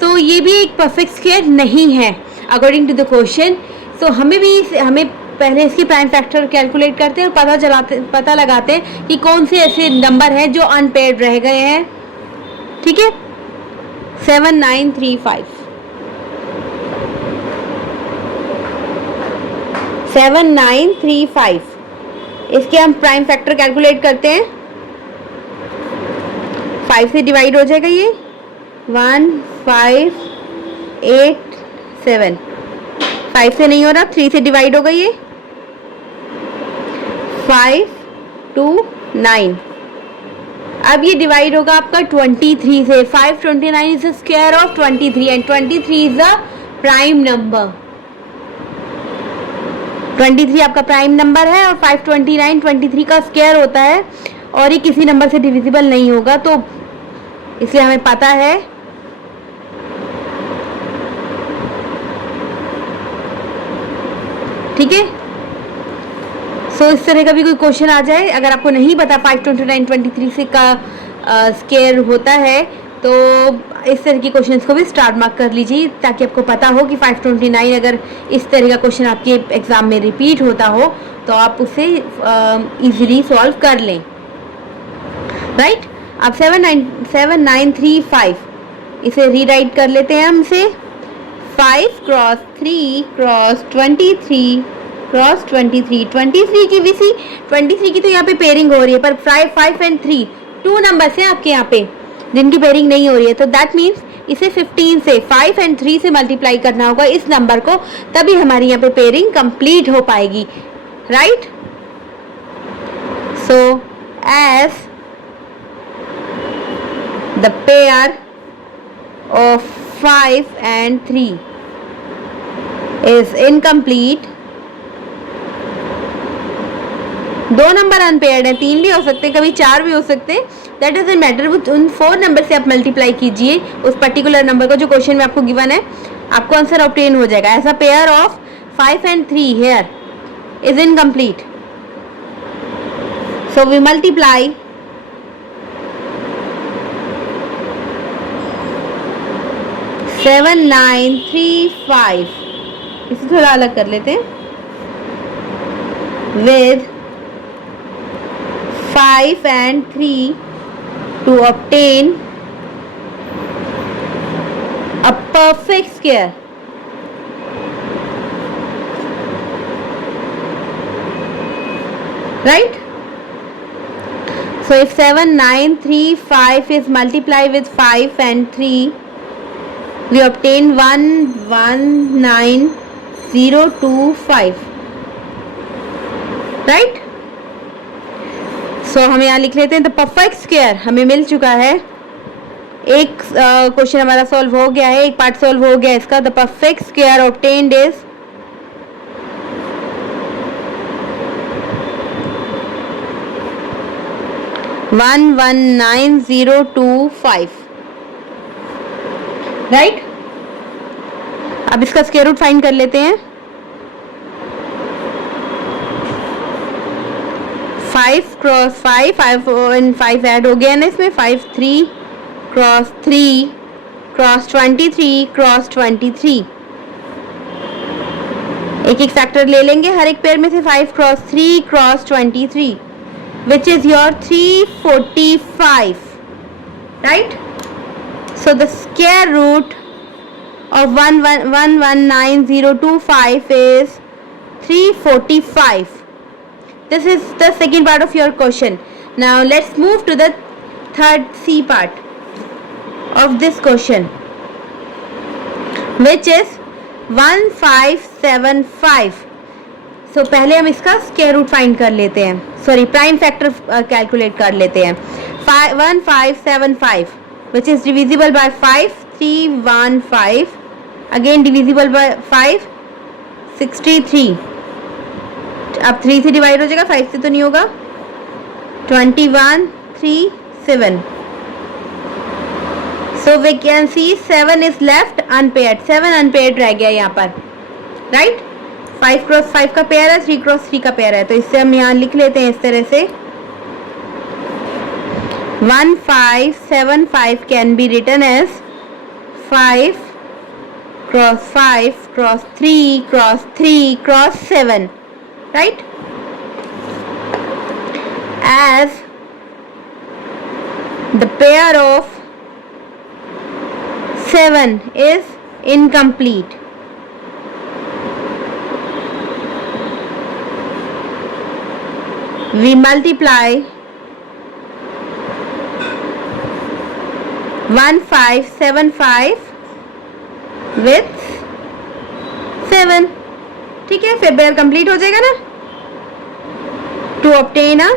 तो ये भी एक परफेक्ट स्क्वायर नहीं है according to the question. So हमें पहले इसकी प्राइम फैक्टर कैलकुलेट करते हैं और पता लगाते हैं कि कौन से ऐसे नंबर हैं जो अनपेयर्ड रह गए हैं, ठीक है। 7935, 7935 इसके हम प्राइम फैक्टर कैलकुलेट करते हैं। 5 से डिवाइड हो जाएगा ये, 1587। 5 से नहीं हो रहा, 3 से डिवाइड होगा ये, 529। अब ये डिवाइड होगा आपका 23 से। 529 is the square of 23 and 23 is the prime number. 23 आपका प्राइम नंबर है और 529 23 का स्क्वायर होता है और ये किसी नंबर से डिविजिबल नहीं होगा, तो इसलिए हमें पता है। ठीक है। सो इस तरह का भी कोई क्वेश्चन आ जाए, अगर आपको नहीं पता 529 23 से का स्क्वायर होता है, तो इस तरह के क्वेश्चंस को भी स्टार मार्क कर लीजिए, ताकि आपको पता हो कि 529 अगर इस तरह का क्वेश्चन आपके एग्जाम में रिपीट होता हो तो आप उसे इजीली सॉल्व कर लें, राइट। अब 7935 इसे रीराइट कर लेते हैं हम इसे। 5 क्रॉस 3 क्रॉस 23 क्रॉस 23 की भी 23 की तो यहाँ पे पेयरिंग हो रही है, पर 5 एंड 3 2 नंबर्स हैं आपके यहाँ पे जिनकी पेयरिंग नहीं हो रही है, तो दैट मीन्स इसे 15 से 5 एंड 3 से मल्टीप्लाई करना होगा इस नंबर को, तभी हमारी यहाँ पे पेयरिंग कंप्लीट हो पाएगी, right. So as the pair of 5 and 3 is incomplete, 2 number unpaired है, 3 भी हो सकते हैं, कभी 4 भी हो सकते हैं, दैट डजंट मैटर। उन 4 नंबर से आप मल्टीप्लाई कीजिए उस पर्टिकुलर नंबर को जो क्वेश्चन में आपको गिवन है, आपको आंसर ऑब्टेन हो जाएगा। ऐसा pair of 5 and 3 here is incomplete, so we multiply 7 9 3 5, इसे थोड़ा अलग कर लेते हैं, with 5 and 3 to obtain a perfect square. Right? So if 7 9 3 5 is multiplied with 5 and 3, we obtain 1 1 9 0 2 5. Right. सो हम यहाँ लिख लेते हैं द परफेक्ट स्क्वायर हमें मिल चुका है, एक क्वेश्चन हमारा सॉल्व हो गया है, एक पार्ट सॉल्व हो गया है इसका। The perfect square obtained is 119025, right. अब इसका स्क्वायर रूट फाइंड कर लेते हैं। 5 क्रॉस 5, 5 and 5 ऐड हो गया ना इसमें, 5 3 क्रॉस 3 क्रॉस 23 क्रॉस 23, एक एक फैक्टर ले लेंगे हर एक पेयर में से। 5 cross 3 cross 23 which is your 345, right? So the square root of 119025 is 345. This is the second part of your question. Now let's move to the third C part of this question, which is 1575. So पहले हम इसका square root find कर लेते हैं, sorry prime factor calculate कर लेते हैं। 1575 which is divisible by 5, 315, again divisible by 5, 63। अब 3 से डिवाइड हो जाएगा, 5 से तो नहीं होगा। 2137, so we can see 7 is left unpaired, 7 unpaired रह गया यहाँ पर, राइट। 5 क्रॉस 5 का पेयर है, 3 क्रॉस 3 का पेयर है, तो इससे हम यहाँ लिख लेते हैं इस तरह से 1575 can be written as 5 cross 5 cross 3 cross 3 cross 7, right? As the pair of 7 is incomplete, we multiply 1575 with 7, ठीक है, फिर पेयर कंप्लीट हो जाएगा ना। To obtain a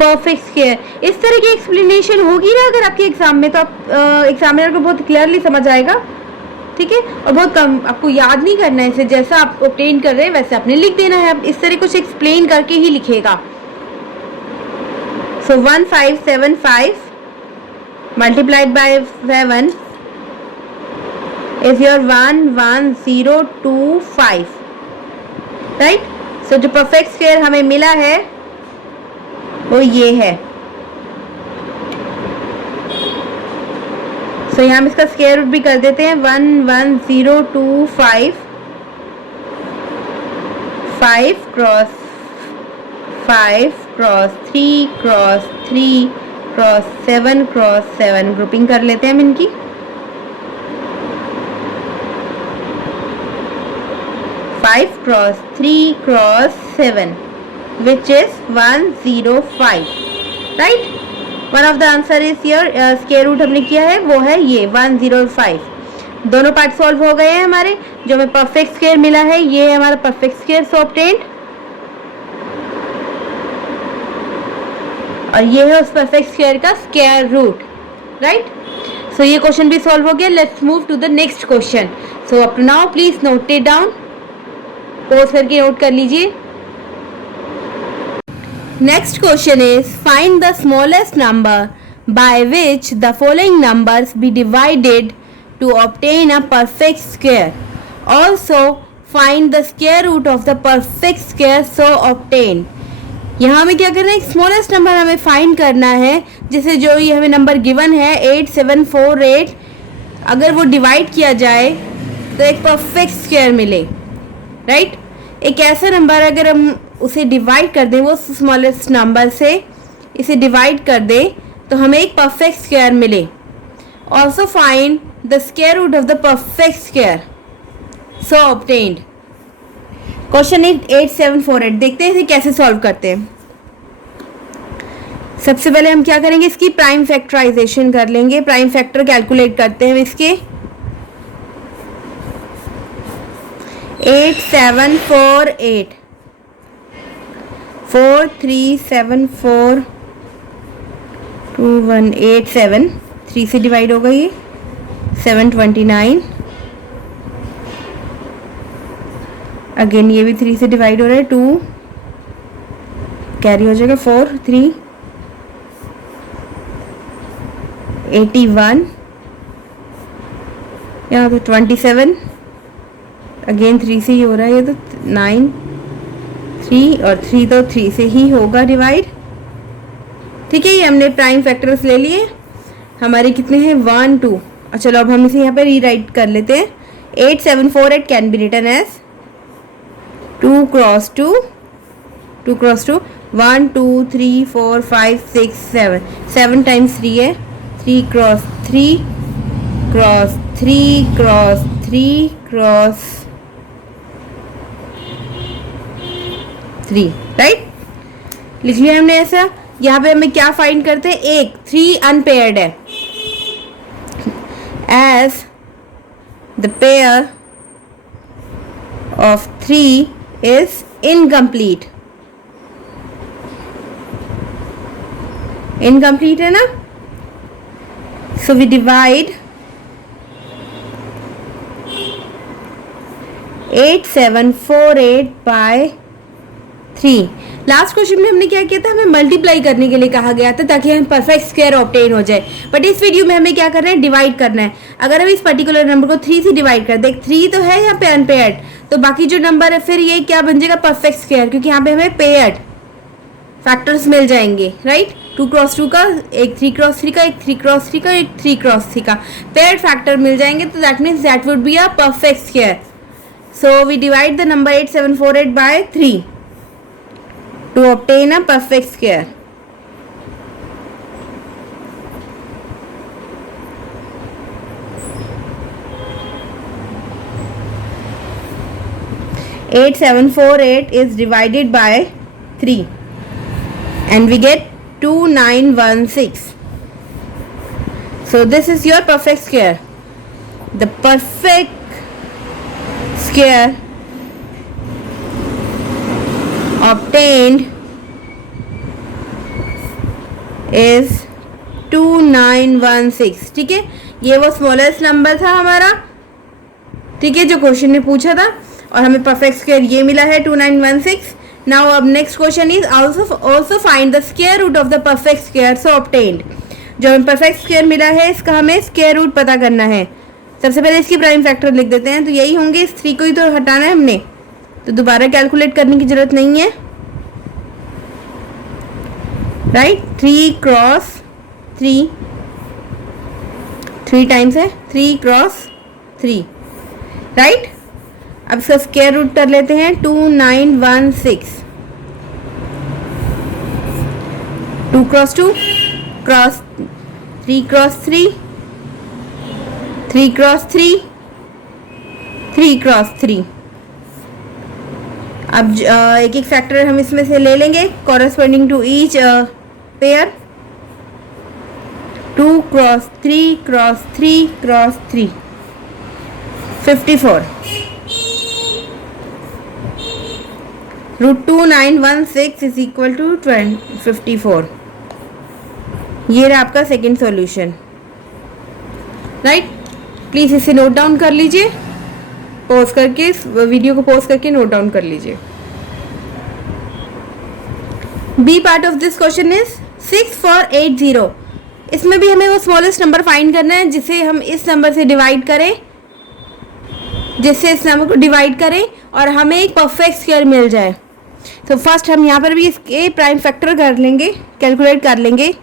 perfect square, इस तरह की एक्सप्लेनेशन होगी ना अगर आपके एग्जाम में, तो आप एग्जामिनर को बहुत क्लियरली समझ आएगा, ठीक है। और बहुत कम आपको याद नहीं करना है इसे, जैसा आप ऑब्टेन कर रहे हैं वैसे आपने लिख देना है। आप इस तरह कुछ एक्सप्लेन करके ही लिखेगा। So 1575 multiplied by 7 is your 11025, right. So जो परफेक्ट स्क्वायर हमें मिला है वो ये है। सो यहाँ हम इसका स्क्वायर रूट भी कर देते हैं, 11025, 5 cross 5 cross 3 cross 3 cross 7 cross 7, grouping कर लेते हैं हम इनकी। 5 cross 3 cross 7, which is 105, right? One of the answer is your square root हमने किया है वो है ये 105। दोनों पार्ट सॉल्व हो गए हैं हमारे। जो हमें परफेक्ट स्क्वायर मिला है ये है हमारा परफेक्ट स्क्वायर सो ऑब्टेन्ड, और ये है उस परफेक्ट स्क्वायर का स्क्वायर रूट, राइट? सो ये क्वेश्चन भी सॉल्व हो गया। Let's move to the next question. So up to now please note it down, pause करके नोट कर लीजिए। Next question is find the smallest number by which the following numbers be divided to obtain a perfect square. Also find the square root of the perfect square so obtained. यहाँ हमें क्या करना है, एक smallest number हमें find करना है जिसे जो ये हमें नंबर गिवन है 8748, अगर वो डिवाइड किया जाए तो एक परफेक्ट स्क्वायर मिले, राइट? एक ऐसा नंबर अगर हम उसे डिवाइड कर दें, वो स्मॉलेस्ट नंबर से इसे डिवाइड कर दें तो हमें एक परफेक्ट स्क्वायर मिले। Also find the square root of the perfect square so obtained. Question 8748 देखते हैं इसे कैसे सॉल्व करते हैं। सबसे पहले हम क्या करेंगे, इसकी प्राइम फैक्टराइजेशन कर लेंगे। प्राइम फैक्टर कैलकुलेट करते हैं इसके। 8748 4374 2187, 3 से डिवाइड होगा ये 729, अगेन ये भी 3 से डिवाइड हो रहा है, 2 कैरी हो जाएगा, 4 3 81, यहाँ तो 27, अगेन 3 से ही हो रहा है, ये तो 9 3 और 3 तो 3 से ही होगा डिवाइड, ठीक है। ये हमने प्राइम फैक्टर्स ले लिए। हमारे कितने हैं 1 2, चलो अब हम इसे यहाँ पे रीराइट कर लेते हैं। 8748 can be written as 2 cross 2 2 cross 2 1 2 3 4 5 6 7 7 times 3 है, 3 cross 3 cross 3 cross 3 cross 3, right? लिख लिया हमने ऐसा। यहाँ पे हमें क्या फाइंड करते हैं, एक 3 अनपेयर्ड है, as the pair of 3 is incomplete. Incomplete है ना, so we divide 8748 by 3। Last question में हमने क्या किया था, हमें मल्टीप्लाई करने के लिए कहा गया था ताकि हमें परफेक्ट स्क्वायर ऑब्टेन हो जाए। बट इस वीडियो में हमें क्या करना है, डिवाइड करना है। अगर हम इस पर्टिकुलर नंबर को 3 से डिवाइड कर दें, 3 तो है यहाँ पे अनपेयर्ड, तो बाकी जो नंबर है फिर ये क्या बन जाएगा, परफेक्ट स्क्वायर, क्योंकि यहाँ पे हमें पेयर्ड फैक्टर्स मिल जाएंगे, राइट? 2 क्रॉस 2 का, एक 3 क्रॉस 3 का, एक 3 क्रॉस 3 का, एक 3 क्रॉस 3 का पेयर्ड फैक्टर मिल जाएंगे, तो that means that would be a perfect square. So we divide the number 8748 by 3 to obtain a perfect square. Eight 748 is divided by 3 and we get 2916. So this is your perfect square. The perfect square obtained is 2916, ठीक है। ये वो smallest number था हमारा, ठीक है, जो question में पूछा था, और हमें परफेक्ट स्क्वायर ये मिला है 2916। नाउ अब next question is also find the square root of the perfect square so obtained. जो हमें परफेक्ट स्क्वायर मिला है इसका हमें स्क्वायर रूट पता करना है। सबसे पहले इसकी प्राइम फैक्टर लिख देते हैं, तो यही होंगे, इस 3 को ही तो हटाना है हमने, तो दोबारा कैलकुलेट करने की जरूरत नहीं है, राइट? 3 क्रॉस 3 3 टाइम्स है, 3 क्रॉस 3, राइट? अब इसका स्क्वायर रूट कर लेते हैं 2916। 2 cross 2 cross 3 cross 3 3 cross 3 3 cross 3। अब एक एक फैक्टर हम इसमें से ले लेंगे corresponding to each pair. 2 cross 3 cross 3 cross 3 54 √2916 is equal to 54। ये रहा आपका सेकेंड सॉल्यूशन, राइट। प्लीज इसे नोट डाउन कर लीजिए, पॉज करके वीडियो को पॉज करके नोट डाउन कर लीजिए। B part of this question is 6480। इसमें भी हमें वो स्मॉलेस्ट नंबर फाइंड करना है जिसे हम इस नंबर से डिवाइड करें, जिससे इस नंबर को डिवाइड करें और हमें एक परफेक्ट स्क्वायर मिल जाए। तो फर्स्ट हम यहाँ पर भी इसके प्राइम फैक्टर कर लेंगे, कैलकुलेट कर लेंगे।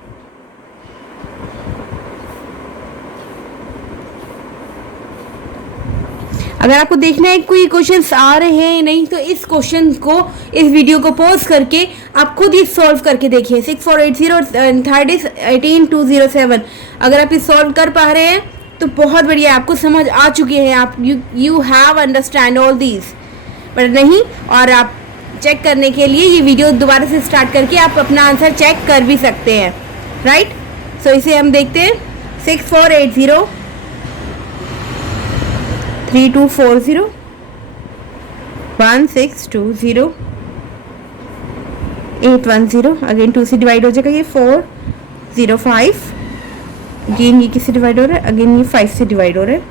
अगर आपको देखना है कोई क्वेश्चंस आ रहे हैं या नहीं, तो इस क्वेश्चन को, इस वीडियो को पॉज करके आप खुद ही सॉल्व करके देखिए। 6480 और थर्ड इज 18207। अगर आप ये सॉल्व कर पा रहे हैं तो बहुत बढ़िया, आपको समझ आ चुकी है, आप you have understand all these. But नहीं, और आप चेक करने के लिए ये वीडियो दोबारा से स्टार्ट करके आप अपना आंसर चेक कर भी सकते हैं, राइट। सो इसे हम देखते हैं। 6480 3240 1620 810। अगेन 2 से डिवाइड हो जाएगा, ये 405। अगेन ये किससे डिवाइड हो रहा है, अगेन ये 5 से डिवाइड हो रहा है।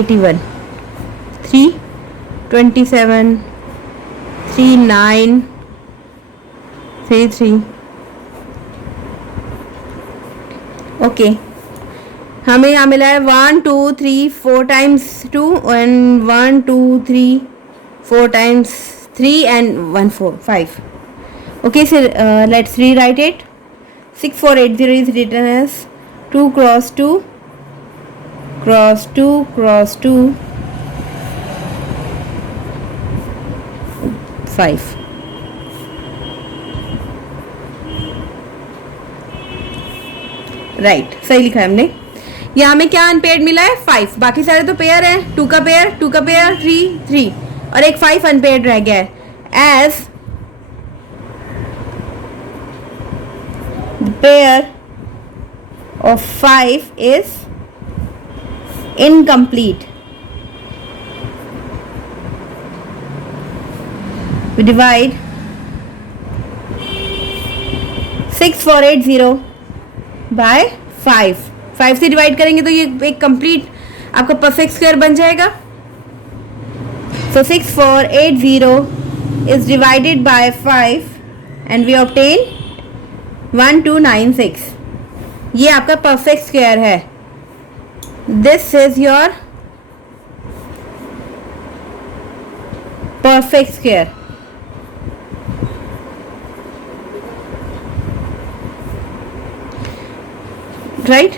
81 3 27 39 33। ओके, हमें यहाँ मिला है 1 2 3 4 times 2 and 1 2 3 4 times 3 and 1 4 5। Okay, so let's rewrite it. 6480 is written as 2 cross 2 cross 2 cross 2 5। Right, सही लिखा है हमने। यहाँ हमें क्या अनपेयर्ड मिला है, 5। बाकी सारे तो पेयर है, 2 का पेयर 2 का पेयर 3 3 और एक 5 अनपेयर्ड रह गया है। As the pair of 5 is incomplete, we divide 6480 by 5। 5 से डिवाइड करेंगे तो ये एक कंप्लीट आपका परफेक्ट स्क्वायर बन जाएगा। So 6480 is divided by 5 and we obtain 1296। ये आपका परफेक्ट स्क्वायर है। This is your perfect square, right.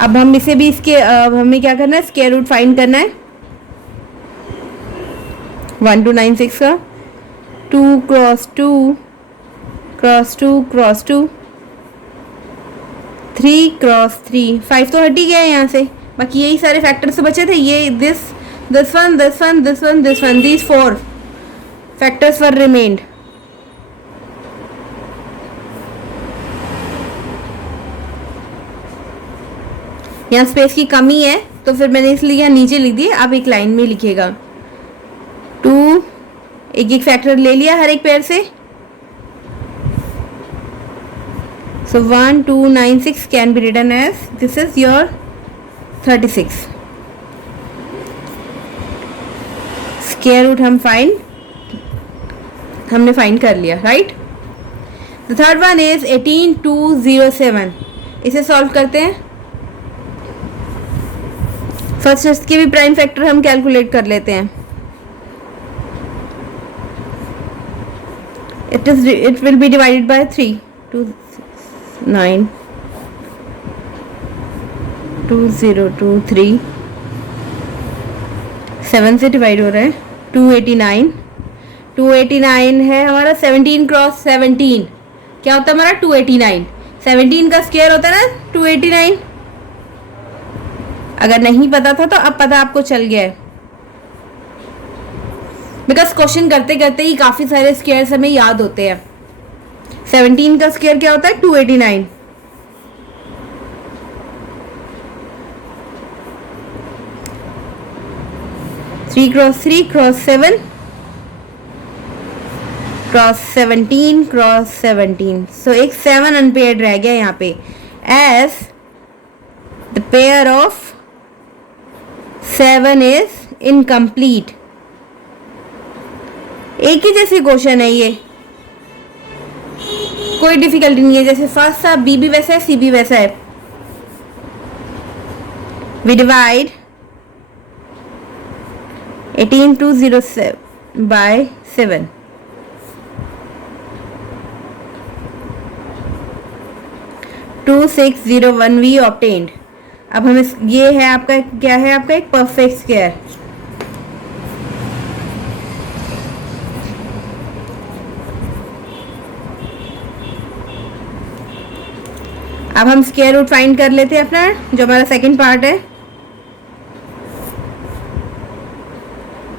अब हम इसे भी इसके हमें क्या करना है, स्क्वायर रूट फाइंड करना है 1296 का। 2 क्रॉस 2 क्रॉस 2 क्रॉस 2 3 क्रॉस 3 5 तो हट ही गया है यहाँ से, बाकी यही सारे फैक्टर्स तो बचे थे। ये this one this one this one this one, these 4 factors were remained. यहाँ स्पेस की कमी है तो फिर मैंने इसलिए यहाँ नीचे लिख दिया, आप एक लाइन में लिखिएगा। 2 एक फैक्टर ले लिया हर एक पेयर से। So 1296 can be written as, this is your 36। Square root हमने फाइंड कर लिया, right. The third one is 18207। इसे सॉल्व करते हैं। फर्स्ट इसके भी प्राइम फैक्टर हम कैलकुलेट कर लेते हैं। It will B divided by 3 2 9 2023 7 से डिवाइड हो रहा है। 289 है हमारा। 17 क्रॉस 17 क्या होता है हमारा, 289। 17 का स्क्वायर होता है ना 289। अगर नहीं पता था तो अब पता आपको चल गया है। बिकॉज क्वेश्चन करते करते ही काफी सारे स्क्वायर्स हमें याद होते हैं। 17 का स्क्वायर क्या होता है? 289। Three cross 7 cross 17 cross 17। So एक 7 अनपेयर्ड रह गया यहाँ पे, as the pair of 7 is incomplete. एक ही जैसी क्वेश्चन है ये, कोई डिफिकल्टी नहीं है। जैसे फर्स्ट था, बी भी वैसा है, सी भी वैसा है। We divide 18207 by 7। To 601 we obtained. अब हम ये है आपका, क्या है आपका? एक परफेक्ट स्क्वायर। अब हम स्क्वायर रूट फाइंड कर लेते हैं अपना, जो हमारा सेकंड पार्ट है।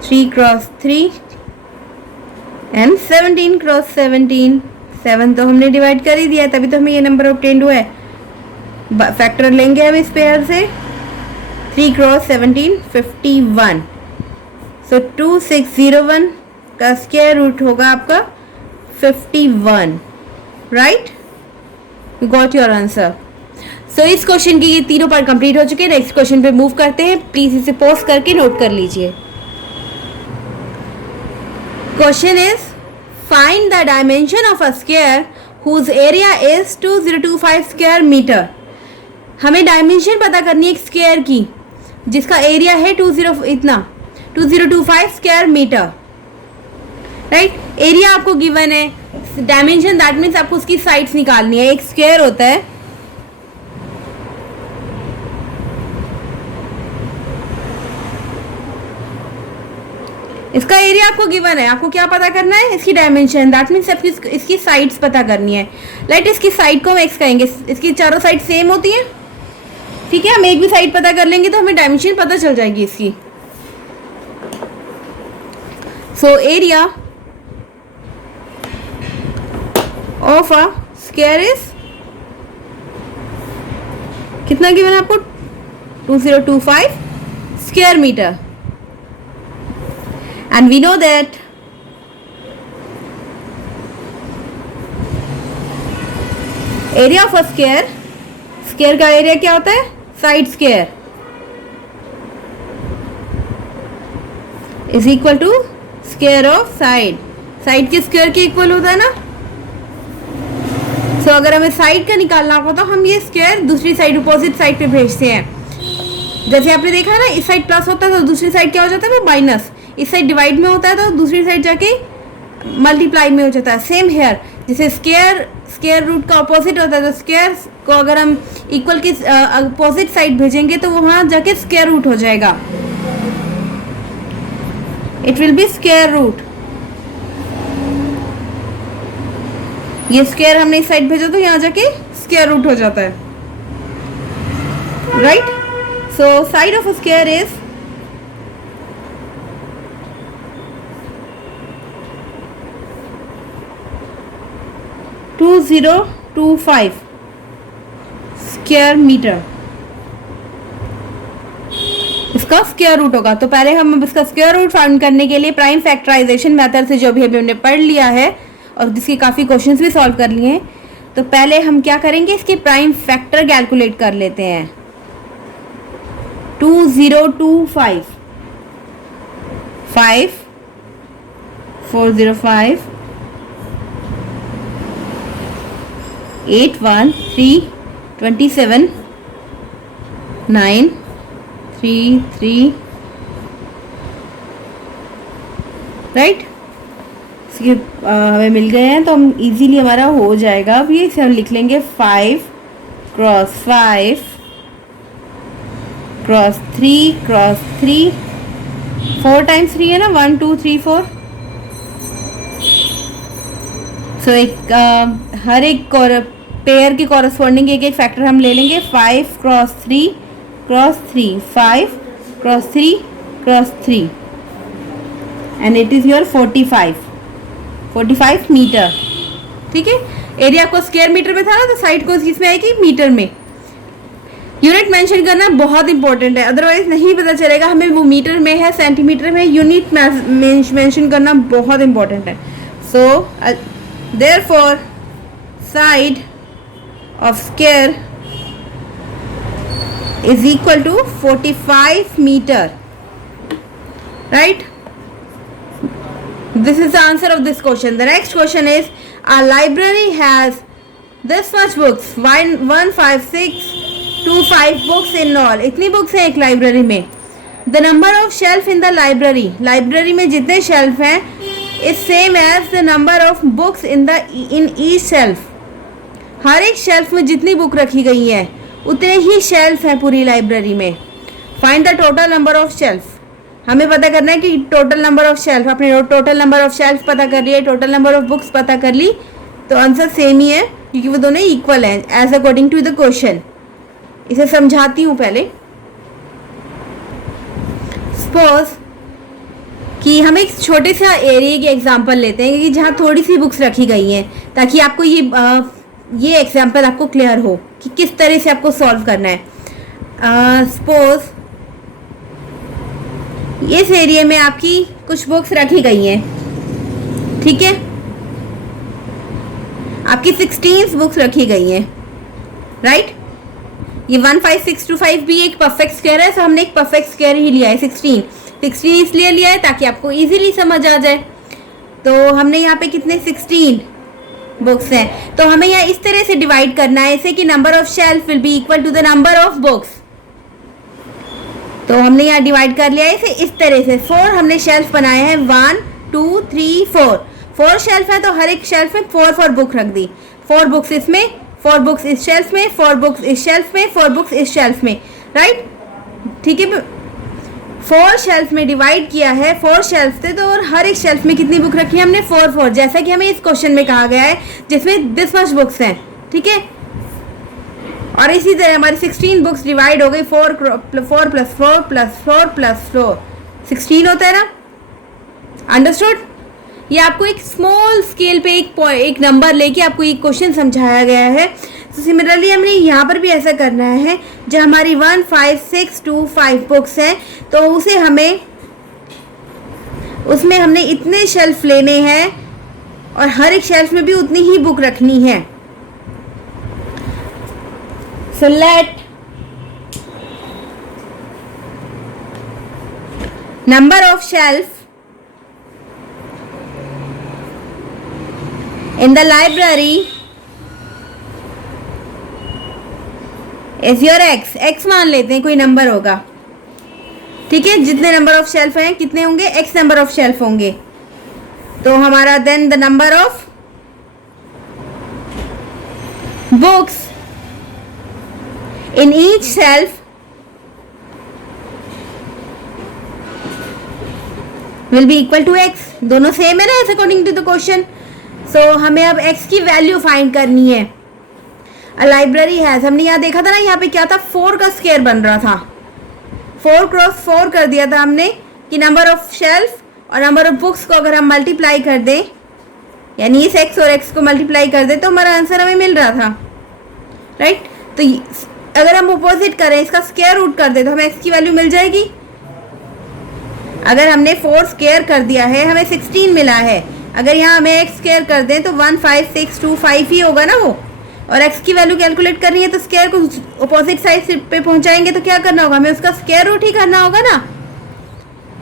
3 क्रॉस 3 एंड 17 क्रॉस 17। 7 तो हमने डिवाइड कर ही दिया, तभी तो हमें ये नंबर ऑब्टेन्ड हुआ है। फैक्टर लेंगे हम इस पेयर से। 3 क्रॉस 17 51। सो 2601 का स्क्वायर रूट होगा आपका 51, right? You got your answer. So इस क्वेश्चन की ये तीनों पार्ट कंप्लीट हो चुके हैं। नेक्स्ट क्वेश्चन पे मूव करते हैं। प्लीज इसे पॉज करके नोट कर लीजिए। Question is find the dimension of a square whose area is 2025 square metre. हमें डायमेंशन पता करनी है एक स्क्वायर की, जिसका एरिया है 2025 स्क्वायर मीटर, राइट? एरिया आपको गिवन है, डायमेंशन दैट मीन्स आपको उसकी साइड्स निकालनी है। एक स्क्वायर होता है, इसका एरिया आपको गिवन है, आपको क्या पता करना है? इसकी डायमेंशन, दैट मीन्स आपकी इसकी साइड्स पता करनी है। लाइट इसकी साइड को हम एक्स कहेंगे, इसकी चारों साइड सेम होती हैं, ठीक है? हम एक भी साइड पता कर लेंगे तो हमें डायमेंशन पता चल जाएगी इसकी। So area of a square is कितना गिवन है आपको? 2025 square metre. And we know that area of a square, square का एरिया क्या होता है? Side square is equal to square of side. Side के स्क्वायर के इक्वल होता है ना। सो अगर हमें साइड का निकालना होगा तो हम ये स्क्वायर दूसरी साइड, अपोजिट साइड पे भेजते हैं। जैसे आपने देखा ना, इस साइड प्लस होता है तो दूसरी साइड क्या हो जाता है? वो माइनस। इस साइड डिवाइड में होता है तो दूसरी साइड जाके मल्टीप्लाई में हो जाता है। सेम हेयर, जैसे स्क्वायर रूट का अपोजिट होता है, तो स्क्वायर को अगर हम इक्वल के अपोजिट साइड भेजेंगे तो वहां जाके स्क्वायर रूट हो जाएगा। It will be square root. ये स्क्वायर हमने इस साइड भेजा तो यहाँ जाके स्क्वायर रूट हो जाता है, right? So side of a square is 2025 square metre. इसका स्क्वायर रूट होगा। तो पहले हम इसका स्क्वायर रूट फाइंड करने के लिए प्राइम फैक्टराइजेशन मेथड से, जो भी अभी हमने पढ़ लिया है और जिसके काफ़ी क्वेश्चंस भी सॉल्व कर लिए हैं, तो पहले हम क्या करेंगे? इसके प्राइम फैक्टर कैलकुलेट कर लेते हैं। 2025 5 405 8 1 3 27 9 3 3, राइट? इसके हमें मिल गए हैं तो हम इजीली हमारा हो जाएगा। अब ये इसे हम लिख लेंगे 5 क्रॉस 5 क्रॉस 3 क्रॉस 3, 4 टाइम्स 3 है ना, 1 2 3 4। सो एक हर एक पेयर के कॉरस्पॉन्डिंग एक एक फैक्टर हम ले लेंगे। 5 cross 3 cross 3, 5 cross 3 cross 3, and it is your 45 metre. ठीक है, एरिया को स्क्वायर मीटर में था ना, तो साइड को इसमें आएगी मीटर में। यूनिट मेंशन करना बहुत इंपॉर्टेंट है, अदरवाइज नहीं पता चलेगा हमें वो मीटर में है सेंटीमीटर में। यूनिट मेंशन करना बहुत इंपॉर्टेंट है। So therefore side of square is equal to 45 meter, right? This is the answer of this question. The next question is, a library has this much books, 1 5 6 2 5 books in all. इतनी books हैं एक library में. The number of shelf in the library, library में जितने shelf हैं is same as the number of books in each shelf. हर एक shelf में जितनी book रखी गई है उतने ही शेल्फ है पूरी लाइब्रेरी में। Find the total number of shelf, हमें पता करना है कि टोटल नंबर ऑफ शेल्फ। आपने टोटल नंबर ऑफ शेल्फ पता कर लिया, टोटल नंबर ऑफ बुक्स पता कर ली, तो आंसर सेम ही है क्योंकि वो दोनों इक्वल हैं as according to the question. इसे समझाती हूँ पहले। सपोज कि हम एक छोटे सा एरिया की एग्जांपल लेते हैं कि जहाँ थोड़ी सी बुक्स रखी गई हैं, ताकि आपको ये एग्जांपल आपको क्लियर हो कि किस तरह से आपको सॉल्व करना है। सपोज इस एरिया में आपकी कुछ बुक्स रखी गई हैं, ठीक है, आपकी 16 बुक्स रखी गई हैं, राइट। ये 1 5 6 2 5 भी एक परफेक्ट स्क्वायर है, तो हमने एक परफेक्ट स्क्वायर ही लिया है। 16 इसलिए लिया है ताकि आपको इजीली समझ आ जाए। तो हमने यहाँ पे कितने 16 बुक्स हैं, तो हमें यहाँ इस तरह से डिवाइड करना है इसे कि number of shelf will be equal to the number of books. तो हमने यहाँ डिवाइड कर लिया है इसे इस तरह से। 4 हमने शेल्फ बनाए हैं, 1 2 3 4 शेल्फ है, तो हर एक शेल्फ में 4 बुक रख दी। 4 बुक्स इसमें, 4 बुक्स इस शेल्फ में, 4 बुक्स इस शेल्फ में, 4 बुक्स इस शेल्फ में, राइट। ठीक है, 4 शेल्फ में डिवाइड किया है। 4 शेल्फ थे, तो और हर एक शेल्फ में कितनी बुक रखी है हमने 4 जैसा कि हमें इस क्वेश्चन में कहा गया है, जिसमें दिस मच बुक्स हैं, ठीक है। और इसी तरह हमारी 16 बुक्स डिवाइड हो गई, 4 + 4 + 4 16 होता है ना, अंडरस्टूड। ये आपको एक स्मॉल स्केल पे एक नंबर लेके आपको एक क्वेश्चन समझाया गया है। तो सिमिलरली हमने यहाँ पर भी ऐसा करना है, जो हमारी 1 5 6 2 5 बुक्स हैं, तो उसमें हमने इतने शेल्फ लेने हैं और हर एक शेल्फ में भी उतनी ही बुक रखनी है। So let number of shelf in the library is your x मान लेते हैं, कोई नंबर होगा, ठीक है। जितने नंबर ऑफ शेल्फ हैं कितने होंगे, x नंबर ऑफ शेल्फ होंगे। तो हमारा then the number of books in each shelf will be equal to x। दोनों सेम है ना as according to the question. So हमें अब x की वैल्यू फाइंड करनी है। अ लाइब्रेरी हैज, हमने यहाँ देखा था ना, यहाँ पे क्या था, 4 का स्क्वायर बन रहा था। 4 क्रॉस 4 कर दिया था हमने कि नंबर ऑफ शेल्फ और नंबर ऑफ बुक्स को अगर हम मल्टीप्लाई कर दें, यानी इस x और x को मल्टीप्लाई कर दें, तो हमारा आंसर हमें मिल रहा था, राइट। तो अगर हम अपोजिट करें, इसका स्क्वायर रूट कर दें, तो हमें x की वैल्यू मिल जाएगी। अगर हमने 4 स्क्वायर कर दिया है, हमें 16 मिला है। अगर यहाँ हमें x स्क्वायर कर दें तो 1 5 6 2 5 ही होगा ना वो। और x की वैल्यू कैलकुलेट करनी है, तो स्क्वायर को अपोजिट साइड पे पहुंचाएंगे तो क्या करना होगा, हमें उसका स्क्वायर रूट ही करना होगा ना,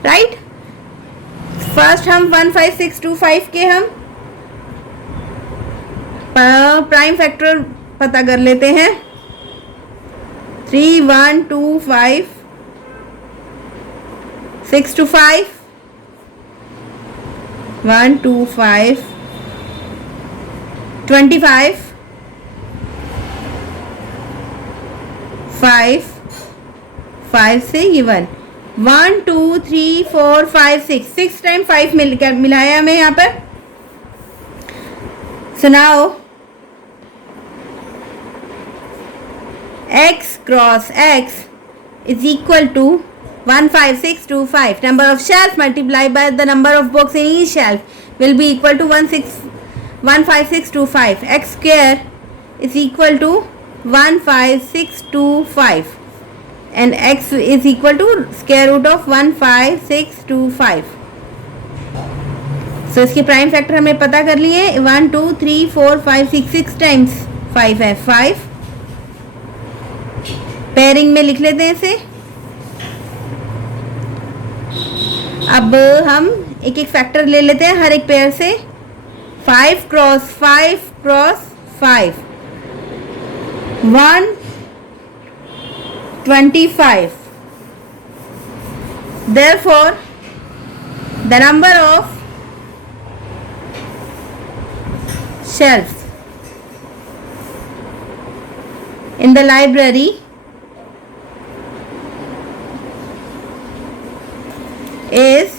राइट। फर्स्ट हम 1 5 6 2 5 के हम प्राइम फैक्टर पता कर लेते हैं। 3 1 2 5 6 2 5 1 2 5 25 5 5 से ये 1 1 2 3 4 5 6 टाइम 5 मिला है हमें यहाँ पर। सुनाओ, x cross x is equal to 15625. Number of shelves multiplied by the number of books in each shelf will be equal to 15625. X square is equal to 15625 and x is equal to square root of 15625. So इसके prime factor हमें पता कर लिए. 1 2 3 4 5 6 times 5 है 5. Pairing में लिख लेते हैं इसे. अब हम एक एक फैक्टर ले लेते हैं हर एक पेयर से. 5 cross 5 cross 5 125. Therefore, the number of shelves in the library is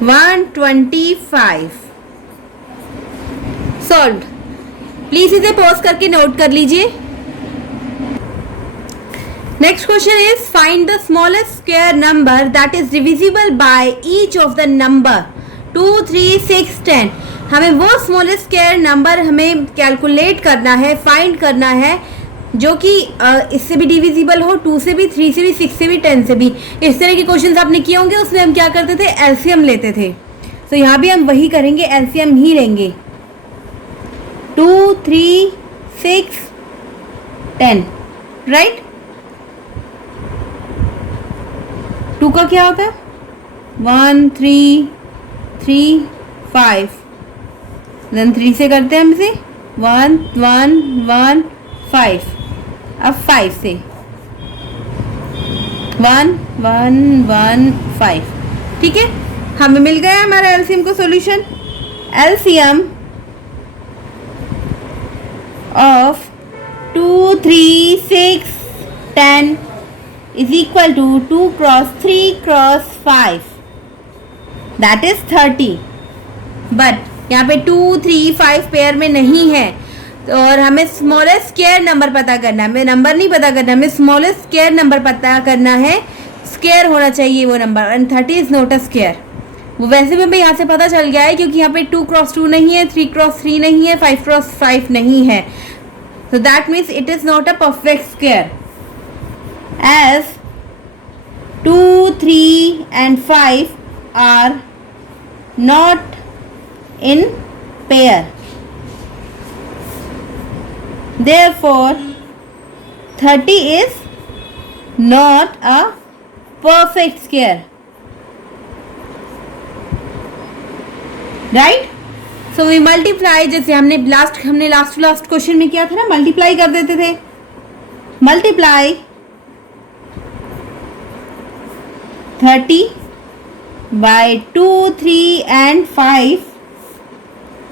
125. Solved. Please इसे पॉज करके नोट कर लीजिए. Next question is find the smallest square number that is divisible by each of the number 2 3 6 10. हमें वो smallest square number हमें calculate करना है, find करना है जो कि इससे भी डिविजिबल हो, 2 से भी, 3 से भी, 6 से भी, 10 से भी. इस तरह के क्वेश्चंस आपने किए होंगे. उसमें हम क्या करते थे, एलसीएम लेते थे. तो यहाँ भी हम वही करेंगे, एलसीएम ही लेंगे. 2 3 6 10 राइट. 2 का क्या होता है 1 3 3 5. देन 3 से करते हैं हम इसे 1 1 1 5. अब 5 से 1 1 1 5. ठीक है, हमें मिल गया हमारा एलसीएम को solution. LCM of 2 3 6 10 is equal to 2 cross 3 cross 5, that is 30. But यहाँ पे 2 3 5 पेयर में नहीं है. और हमें स्मॉलेस्ट स्क्वायर नंबर पता करना है. हमें नंबर नहीं पता करना, हमें स्मॉलेस्ट स्क्वायर नंबर पता करना है. स्क्वायर होना चाहिए वो number, and 30 is not a square. वो वैसे भी हमें यहाँ से पता चल गया है क्योंकि यहाँ पे 2 क्रॉस 2 नहीं है, 3 क्रॉस 3 नहीं है, 5 क्रॉस 5 नहीं है. So that means it is not a perfect square, as 2 3 and 5 are not in pair. Therefore 30 is not a perfect square. Right? So we multiply, जैसे हमने लास्ट क्वेश्चन में किया था ना, मल्टीप्लाई कर देते थे. Multiply 30 by 2 3 and 5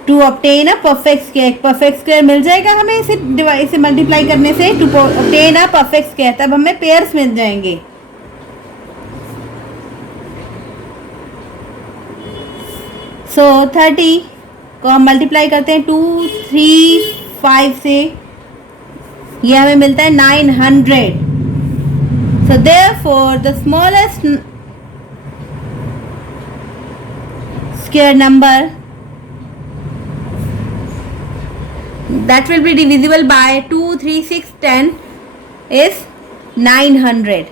to obtain a perfect square. Perfect square मिल जाएगा हमें इसे मल्टीप्लाई करने से. To obtain a perfect square, तब हमें पेयर्स मिल जाएंगे. सो 30 को हम मल्टीप्लाई करते हैं 2 3 5 से, ये हमें मिलता है 900. So therefore the smallest square number that will be divisible by 2 3 6 10 is 900.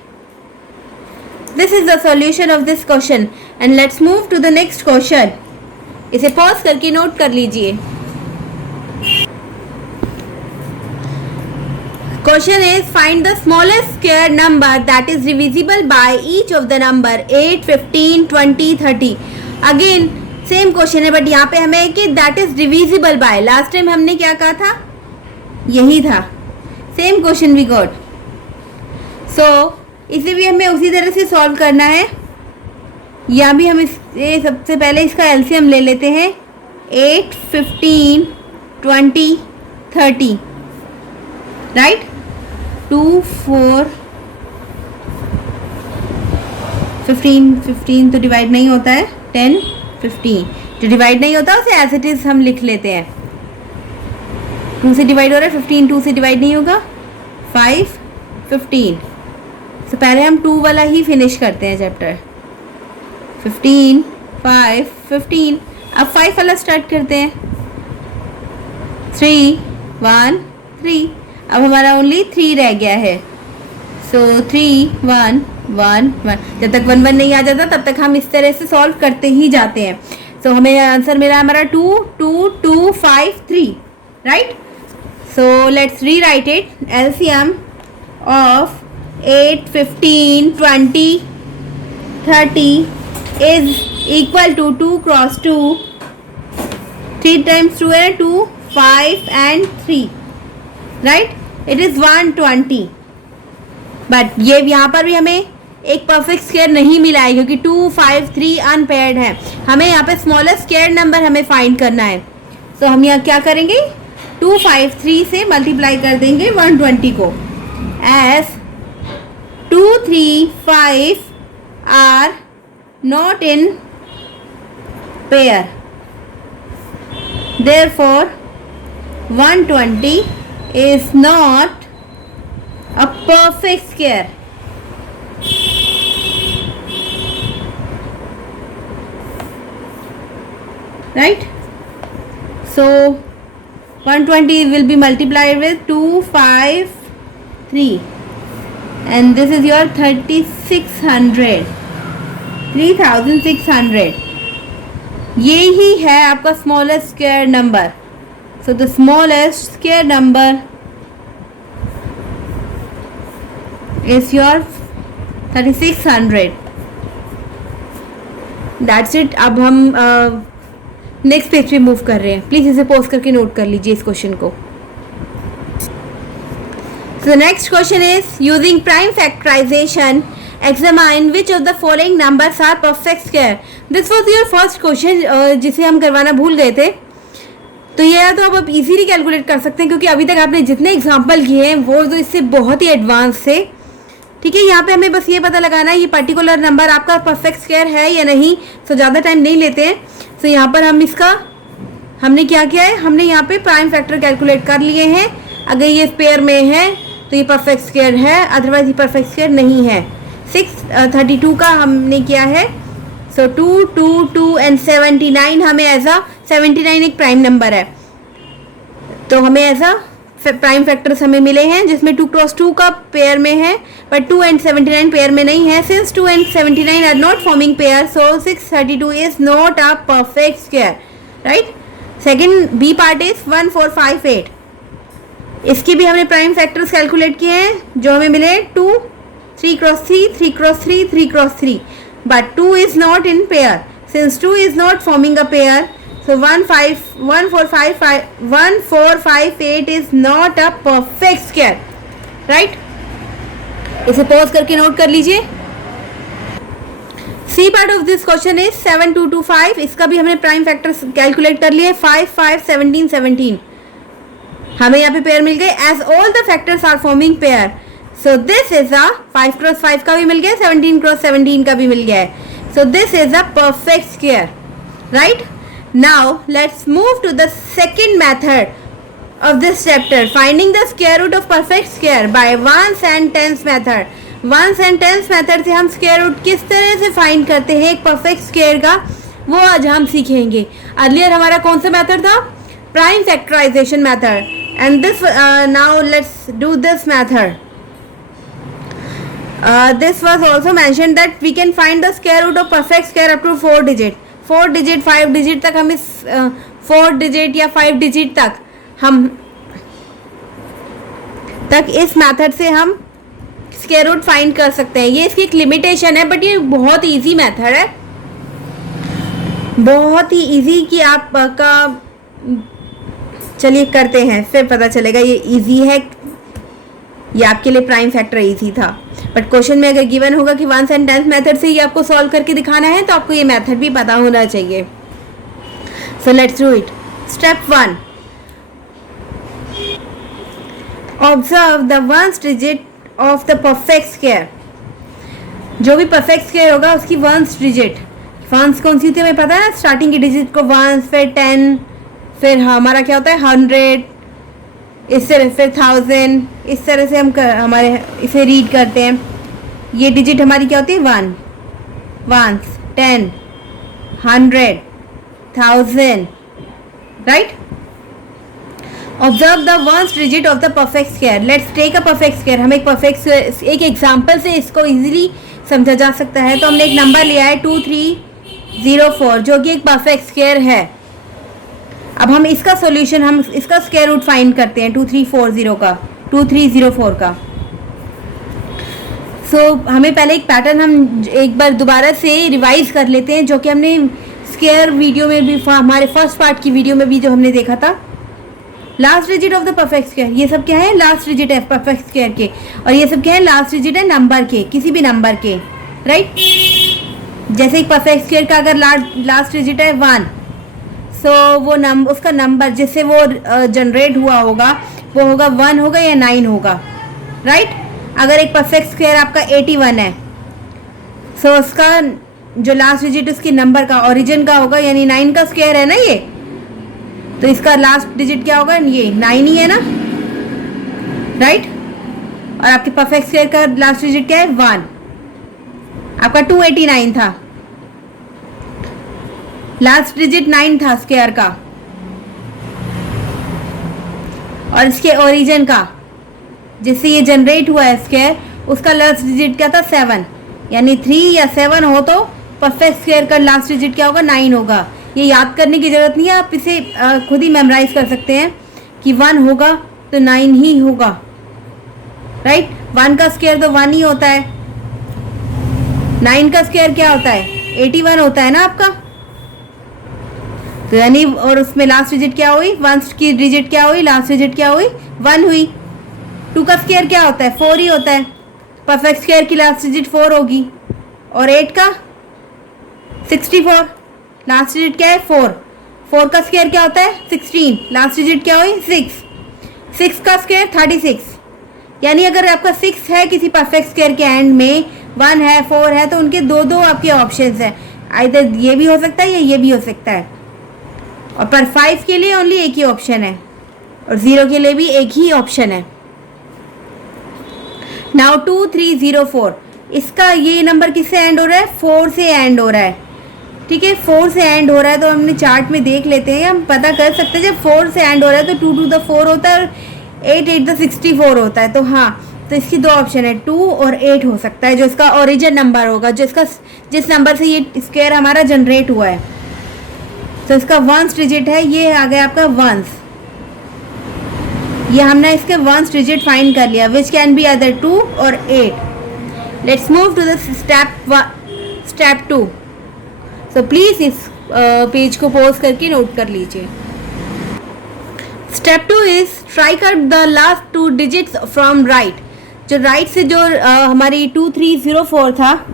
This is the solution of this question, and let's move to the next question. इसे पॉज करके नोट कर लीजिए. Question is find the smallest square number that is divisible by each of the number 8 15 20 30. Again same question है, but यहाँ पे हमें कि that is divisible by. Last time हमने क्या कहा था, यही था. Same question we got. So इसे भी हमें उसी तरह से सॉल्व करना है. या भी हम इसे सबसे पहले इसका एलसीएम ले लेते हैं. 8 15 20 30 राइट. 2 4 15 तो डिवाइड नहीं होता है. 10 15 जो डिवाइड नहीं होता उसे एज इट इज हम लिख लेते हैं. 2 से डिवाइड हो रहा है, 15 2 से डिवाइड नहीं होगा. 5 15 तो पहले हम 2 वाला ही फिनिश करते हैं चैप्टर। 15 5 15। अब 5 वाला स्टार्ट करते हैं। 3 1 3। अब हमारा ओनली 3 रह गया है। सो 3 1 1 1। जब तक 1 1 नहीं आ जाता तब तक हम इस तरह से सॉल्व करते ही जाते हैं। सो हमें आंसर मिला हमारा 2 2 2 5 3, राइट। सो लेट्स री right it. LCM of 8 15 20 30 is equal to 2 cross 2, 3 times 2 है 2 5 and 3, right? It is 120. But ये यहाँ पर भी हमें एक परफेक्ट स्क्वायर नहीं मिला है क्योंकि 2 5 3 अनपेयर्ड है। हमें यहाँ पे स्मॉलेस्ट स्क्वायर नंबर हमें फाइंड करना है। तो हम यहाँ क्या करेंगे, 2 5 3 से मल्टीप्लाई कर देंगे 120 को, as 2 3 5 are not in pair, therefore 120 is not a perfect square. Right? So 120 will be multiplied with 2 5 3 and this is your 3600 ये ही है आपका smallest square number. So the smallest square number is your 3600। That's it. अब हम next page पे move कर रहे हैं। Please इसे पॉज करके नोट कर लीजिए इस क्वेश्चन को। So the next question is, using prime factorization, examine which of the following numbers are perfect square. This was your first question, जिसे हम करवाना भूल गए थे। तो ये तो अब इजीली कैलकुलेट कर सकते हैं क्योंकि अभी तक आपने जितने एग्जाम्पल किए हैं वो तो इससे बहुत ही एडवांस थे। ठीक है, यहाँ पे हमें बस ये पता लगाना है ये पर्टिकुलर नंबर आपका परफेक्ट स्क्वायर है या नहीं। सो ज़्यादा टाइम नहीं लेते हैं। सो यहाँ पर हमने क्या किया है, हमने यहाँ पे प्राइम फैक्टर कैलकुलेट कर लिए हैं। अगर ये पेयर में है तो ये परफेक्ट स्क्वायर है, अदरवाइज ये परफेक्ट स्क्वायर नहीं है। 632 का हमने किया है। सो 2 2 2 एंड 79 हमें एज अ 79 एक प्राइम नंबर है तो हमें एज अ प्राइम फैक्टर्स हमें मिले हैं जिसमें 2 क्रॉस 2 का पेयर में है बट 2 एंड 79 पेयर में नहीं है। Since 2 and 79 are not forming pair so 632 is not a perfect square, right. Second B part is 1458। इसकी भी हमने प्राइम फैक्टर्स कैलकुलेट किए हैं जो हमें मिले 2 3 cross 3 3 cross 3 3 cross 3 but 2 is not in pair. Since 2 is not forming a pair so 1458 is not a perfect square, right? इसे pause करके नोट कर लीजिए। C part of this question is 7225। इसका भी हमने प्राइम फैक्टर्स कैलकुलेट कर लिए 5 5 17 17। हमें यहाँ पे पेयर मिल गए as all the factors are forming pair. So this is a 5 cross 5 का भी मिल गया, 17 क्रॉस 17 का भी मिल गया है। सो this is a perfect square, right. Now let's move to the second method of this chapter, finding the square root of perfect square by ones and tens method. Ones and tens method से हम square root किस तरह से find करते हैं एक perfect square का, वो आज हम सीखेंगे। Earlier हमारा कौन सा method था, prime factorization method, and this now let's do this method. This was also mentioned that we can find the square root of perfect square up to 4 digit, 4 digit 5 digit तक हम इस 4 digit या 5 digit तक इस method से हम square root find कर सकते हैं। ये इसकी एक लिमिटेशन है बट ये बहुत इजी मेथड है, बहुत ही इजी कि आपका चलिए करते हैं फिर पता चलेगा ये इजी है, ये आपके लिए प्राइम फैक्टर इजी था। बट क्वेश्चन में अगर गिवन होगा कि वंस एंड टेंथ मेथड से ही आपको सॉल्व करके दिखाना है तो आपको ये मेथड भी पता होना चाहिए। So let's do it. Step 1, observe the ones digit of the perfect square. जो भी परफेक्ट स्क्वायर होगा उसकी वंस डिजिट, वंस कौन सी होती है हमें पता है, स्टार्टिंग की डिजिट को वंस, फिर 10, फिर हमारा क्या होता है 100, इस तरह फिर 1000, इस तरह से हम हमारे इसे रीड करते हैं। ये डिजिट हमारी क्या होती है 1, 1, 10, 100, 1000, right. Observe the ones digit of the perfect square. Let's take a perfect square. हम एक परफेक्ट एक एग्जांपल से इसको इजीली समझा जा सकता है। तो हमने एक नंबर लिया है 2304 जो कि एक परफेक्ट स्क्वायर है। अब हम इसका सॉल्यूशन, हम इसका स्क्वायर रूट फाइंड करते हैं 2304 का। सो हमें पहले एक पैटर्न हम एक बार दोबारा से रिवाइज कर लेते हैं, जो कि हमने स्क्वायर वीडियो में भी, हमारे फर्स्ट पार्ट की वीडियो में भी जो हमने देखा था। Last digit of the perfect square, ये सब क्या है, लास्ट डिजिट है परफेक्ट स्क्वायर के, और ये सब क्या है, लास्ट डिजिट है नंबर के, किसी भी नंबर के, राइट। जैसे एक परफेक्ट स्क्वायर का अगर लास्ट डिजिट है 1, सो वो उसका नंबर जिससे वो जनरेट हुआ होगा वो होगा 1 होगा या 9 होगा, राइट। अगर एक परफेक्ट स्क्वायर आपका 81 है, सो उसका जो लास्ट डिजिट उसके नंबर का ओरिजिन का होगा, यानी 9 का स्क्वायर है ना ये, तो इसका लास्ट डिजिट क्या होगा, ये 9 ही है ना, राइट। और आपके परफेक्ट स्क्वायर का लास्ट डिजिट क्या है 1, आपका 289 था, लास्ट डिजिट 9 था स्क्वायर का, और इसके ओरिजिन का जिससे ये जनरेट हुआ है स्क्वायर, उसका लास्ट डिजिट क्या था 7, यानी 3 या 7 हो तो परफेक्ट स्क्वायर का लास्ट डिजिट क्या होगा 9 होगा। ये याद करने की ज़रूरत नहीं है, आप इसे खुद ही मेमोराइज कर सकते हैं कि 1 होगा तो 9 ही होगा, राइट। 1 का स्क्वायर तो 1 ही होता है, 9 का स्क्वायर क्या होता है 81 होता है ना आपका, तो यानी, और उसमें लास्ट डिजिट क्या हुई, 1 की डिजिट क्या हुई, लास्ट डिजिट क्या हुई 1 हुई। 2 का स्क्वायर क्या होता है 4 ही होता है, परफेक्ट स्क्वायर की लास्ट डिजिट 4 होगी, और 8 का 64, लास्ट डिजिट क्या है 4 का स्क्वायर क्या होता है 16, लास्ट डिजिट क्या हुई 6 का स्क्वायर 36, यानी अगर आपका 6 है किसी परफेक्ट स्क्वायर के एंड में, 1 है 4 है, तो उनके दो आपके ऑप्शंस हैं, आइदर ये भी हो सकता है या ये भी हो सकता है। और पर 5 के लिए ओनली एक ही ऑप्शन है, और 0 के लिए भी एक ही ऑप्शन है। नाउ 2304, इसका ये नंबर किससे एंड हो रहा है 4 से एंड हो रहा है, ठीक है। 4 से एंड हो रहा है तो हमने चार्ट में देख लेते हैं, हम पता कर सकते हैं जब 4 से एंड हो रहा है तो 2 to the 4 होता है और 8 the 64 होता है। तो हाँ, तो इसकी दो ऑप्शन है, 2 और 8 हो सकता है, जो इसका ओरिजिन नंबर होगा, जिस नंबर से ये स्क्वायर हमारा जनरेट हुआ है। तो इसका 1 डिजिट है, ये आ गया आपका 1, ये हमने इसके 1 डिजिट फाइंड कर लिया, विच कैन बी अदर 2 और 8। Let's move to the step 2। So please इस पेज को पॉज करके नोट कर लीजिए। Step 2 is strike out the last 2 digits from right. जो राइट से जो हमारी 2304 था,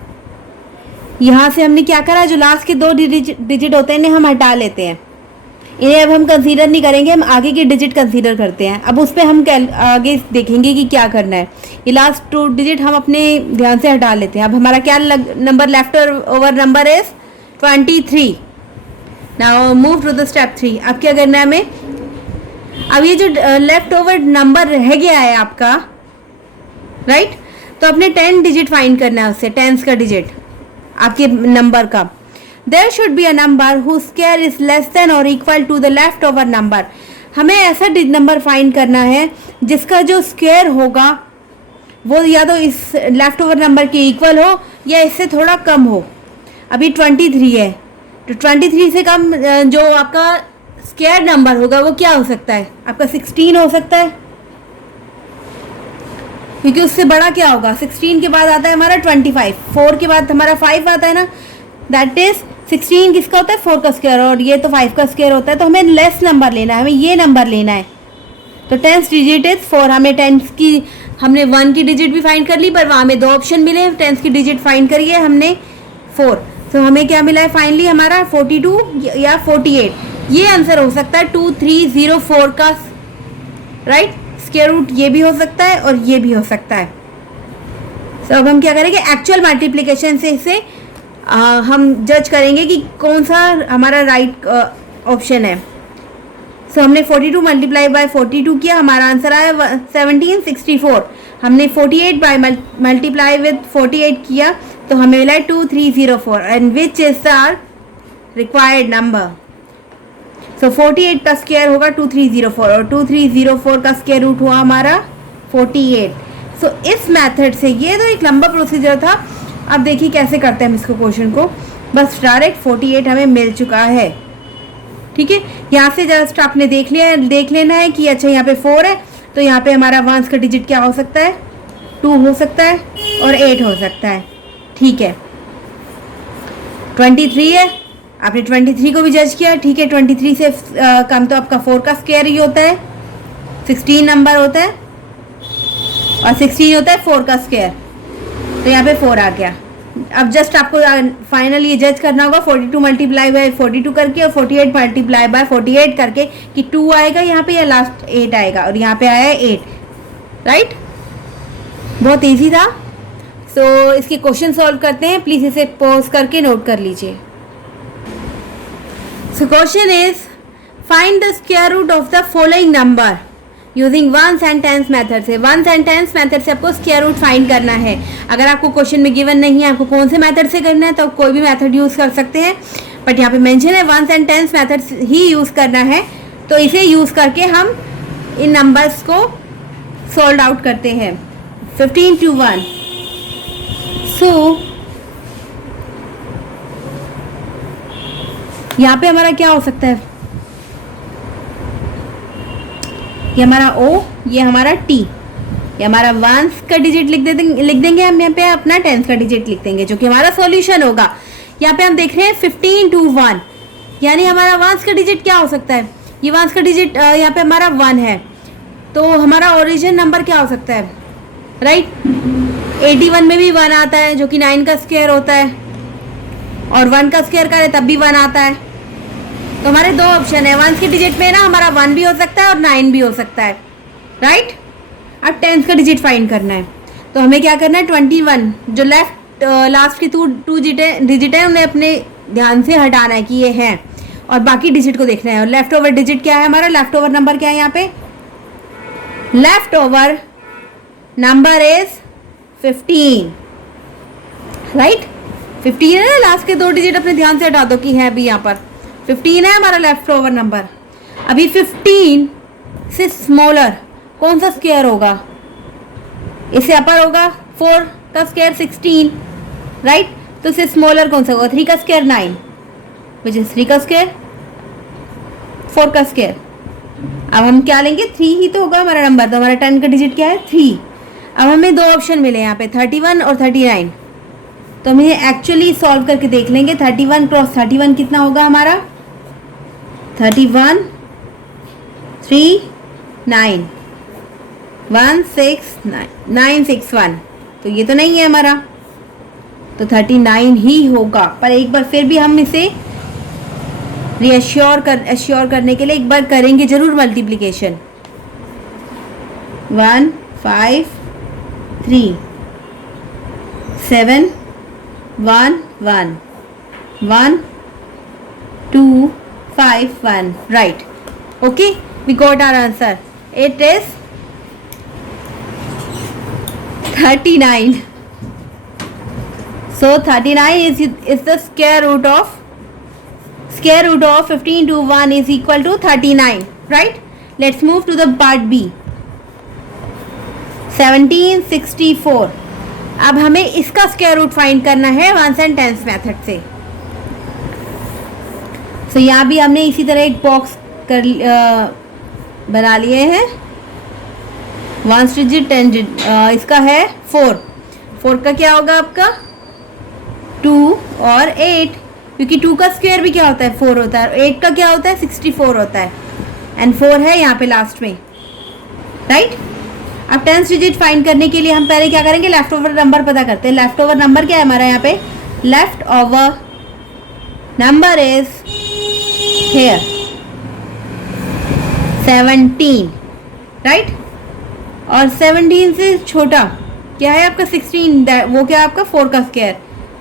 यहाँ से हमने क्या करा, जो लास्ट के 2 डिजिट होते हैं इन्हें हम हटा लेते हैं, इन्हें अब हम कंसीडर नहीं करेंगे, हम आगे के डिजिट कंसीडर करते हैं। अब उस पर हम आगे देखेंगे कि क्या करना है। ये लास्ट 2 डिजिट हम अपने ध्यान से हटा लेते हैं। अब हमारा क्या number left over number is 23। Now move to the step 3। अब क्या करना है हमें, अब ये जो लेफ्ट ओवर नंबर रह गया है आपका, राइट, तो अपने 10 डिजिट फाइंड करना है उससे, 10 का डिजिट आपके नंबर का। There should be a number whose square is less than or equal to the left over number। हमें ऐसा नंबर फाइंड करना है जिसका जो स्क्वायर होगा वो या तो इस लेफ्ट ओवर नंबर के इक्वल हो या इससे थोड़ा कम हो। अभी 23 है, तो 23 से कम जो आपका स्क्वायर नंबर होगा वो क्या हो सकता है, आपका 16 हो सकता है, क्योंकि उससे बड़ा क्या होगा, 16 के बाद आता है हमारा 25, 4 के बाद हमारा 5 आता है ना, दैट इज 16 किसका होता है 4 का स्क्वायर, और ये तो 5 का स्क्वायर होता है। तो हमें लेस नंबर लेना है, हमें ये नंबर लेना है। तो 10 डिजिट इज 4। हमें 10 की, हमने 1 की डिजिट भी फाइंड कर ली, पर वहाँ हमें 2 ऑप्शन मिले, 10 की डिजिट फाइंड करिए हमने 4। तो हमें क्या मिला है फाइनली, हमारा 42 या 48। ये आंसर हो सकता है 2304 का, राइट। स्क्वायर रूट ये भी हो सकता है और ये भी हो सकता है। तो अब हम क्या करेंगे, एक्चुअल मल्टीप्लिकेशन से इसे हम जज करेंगे कि कौन सा हमारा राइट ऑप्शन है। सो हमने 42 मल्टीप्लाई बाय 42 किया, हमारा आंसर आया 1764। हमने 48 बाय मल्टीप्लाई विद 48 किया तो हमें मिला 2304 and which is our required number. So 48 का स्क्वायर होगा 2304 और 2304 का स्क्वायर रूट हुआ हमारा 48। सो इस मेथड से, ये तो एक लंबा प्रोसीजर था, अब देखिए कैसे करते हैं हम इसको क्वेश्चन को। बस डायरेक्ट 48 हमें मिल चुका है, ठीक है। यहाँ से जस्ट आपने देख लेना है कि अच्छा यहाँ पे 4 है तो यहाँ पे हमारा वंस का डिजिट क्या हो सकता है, 2 हो सकता है और 8 हो सकता है, ठीक है। 23 है, आपने 23 को भी जज किया, ठीक है। 23 से कम तो आपका 4 का स्क्वायर ही होता है, 16 नंबर होता है और 16 होता है 4 का स्क्वायर, तो यहाँ पे 4 आ गया। अब जस्ट आपको फाइनल ये जज करना होगा 42 मल्टीप्लाई बाय 42 करके और 48 मल्टीप्लाई बाय 48 करके कि 2 आएगा यहाँ पे या लास्ट 8 आएगा, और यहाँ पे आया है 8, राइट। बहुत इजी था। सो इसके क्वेश्चन सॉल्व करते हैं, प्लीज़ इसे पॉज करके नोट कर लीजिए। So question is find the square root of the following number using ones and tens method से। वंस एंड टेंस मेथड से आपको स्क्वायर रूट फाइंड करना है। अगर आपको क्वेश्चन में गिवन नहीं है आपको कौन से मेथड से करना है तो आप कोई भी मेथड यूज़ कर सकते हैं, बट यहाँ पे मेंशन है वंस एंड टेंस मेथड ही यूज़ करना है, तो इसे यूज़ करके हम इन नंबर्स को सॉल्व आउट करते हैं। 15 to 1। सो यहाँ पे हमारा क्या हो सकता है, ये हमारा O, ये हमारा T, ये हमारा वंस का डिजिट लिख देंगे हम, यहाँ पे अपना टेंस का डिजिट लिख देंगे जो कि हमारा सॉल्यूशन होगा। यहाँ पे हम देख रहे हैं 15 to 1, यानी हमारा वंस का डिजिट क्या हो सकता है, ये वंस का डिजिट यहाँ पे हमारा 1 है, तो हमारा ओरिजिन नंबर क्या हो सकता है, राइट। 81 में भी 1 आता है जो कि 9 का स्क्वायर होता है, और 1 का स्क्वायर करें तब भी 1 आता है, तो हमारे दो ऑप्शन है। वंस के डिजिट में ना हमारा 1 भी हो सकता है और 9 भी हो सकता है, राइट। अब टेंस का डिजिट फाइंड करना है तो हमें क्या करना है, 21 जो लेफ्ट लास्ट की 2 डिजिट है उन्हें अपने ध्यान से हटाना है कि ये है, और बाकी डिजिट को देखना है। और लेफ्ट ओवर डिजिट क्या है हमारा, लेफ्ट ओवर नंबर क्या है यहाँ पे, left over number is 15, right. 15 है ना, लास्ट के 2 डिजिट अपने ध्यान से हटा दो कि है अभी यहाँ पर 15 है हमारा लेफ्ट ओवर नंबर। अभी 15 से स्मॉलर कौन सा स्क्वायर होगा, इससे अपर होगा 4 का स्क्वायर 16, राइट। तो इससे स्मॉलर कौन सा होगा, 3 का स्क्वायर 9, विच इज 3 का स्क्वायर 4 का स्क्वायर। अब हम क्या लेंगे, 3 ही तो होगा हमारा नंबर, तो हमारा 10 का डिजिट क्या है 3। अब हमें 2 ऑप्शन मिले यहाँ पे 31 और 39, तो हम ये एक्चुअली सॉल्व करके देख लेंगे। 31 क्रॉस 31 कितना होगा हमारा, 31 3 9 1 6 9 9 6 1, तो ये तो नहीं है हमारा, तो 39 ही होगा। पर एक बार फिर भी हम इसे एश्योर करने के लिए एक बार करेंगे जरूर multiplication. 1 5 3 7 1 1 1 2 5 1, right. Okay, we got our answer. It is 39. So 39 is the square root of 15 to 1 is equal to 39, right. Let's move to the part B. 1764. अब हमें इसका स्क्वायर रूट फाइंड करना है वंस एंड टेंस मेथड से। तो यहाँ भी हमने इसी तरह एक बॉक्स बना लिए हैं। वंस डिजिट 10 डिजिट, इसका है 4 का क्या होगा आपका 2 और 8, क्योंकि 2 का स्क्वायर भी क्या होता है 4 होता है, 8 का क्या होता है 64 होता है, एंड 4 है यहाँ पे लास्ट में, राइट। अब 10 डिजिट फाइंड करने के लिए हम पहले क्या करेंगे, लेफ्ट ओवर नंबर पता करते हैं। लेफ्ट ओवर नंबर क्या है हमारा यहाँ पे, left over number is here 17, right. और 17 से छोटा क्या है आपका 16, वो क्या है आपका 4 का स्क्वायर,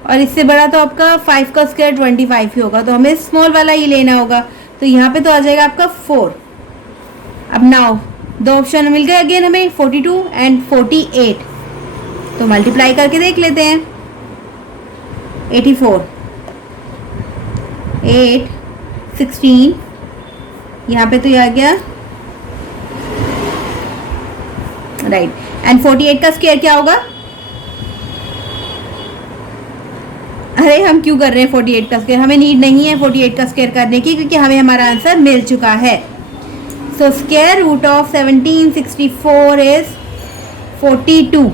और इससे बड़ा तो आपका 5 का स्क्वायर 25 ही होगा, तो हमें स्मॉल वाला ही लेना होगा। तो यहाँ पे तो आ जाएगा आपका 4। अब नाउ दो ऑप्शन मिल गए अगेन हमें 42 एंड 48, तो मल्टीप्लाई करके देख लेते हैं। 84 8 16, यहाँ पे तो ये आ गया राइट, एंड 48 का स्क्वायर क्या होगा? अरे हम क्यों कर रहे हैं 48 का स्क्वायर, हमें नीड नहीं है 48 का स्क्वायर करने की, क्योंकि हमें हमारा आंसर मिल चुका है। So square root of 1764 is 42,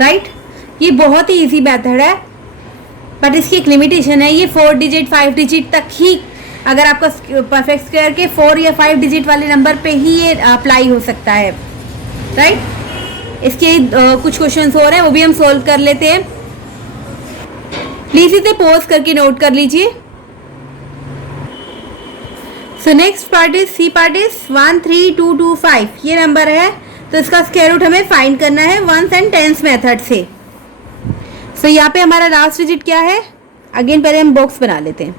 right. ये बहुत ही इजी मेथड है, बट इसकी एक लिमिटेशन है, ये 4 डिजिट 5 डिजिट तक ही, अगर आपका परफेक्ट स्क्वायर के 4 या 5 डिजिट वाले नंबर पे ही ये अप्लाई हो सकता है, राइट। इसके कुछ क्वेश्चंस और हैं, वो भी हम सोल्व कर लेते हैं। प्लीज इसे पॉज करके नोट कर लीजिए। So next part is C part is 13225, ये नंबर है, तो इसका स्क्वायर रूट हमें फाइंड करना है वंस एंड टेंस मेथड से। सो यहाँ पे हमारा लास्ट डिजिट क्या है? अगेन पहले हम बॉक्स बना लेते हैं,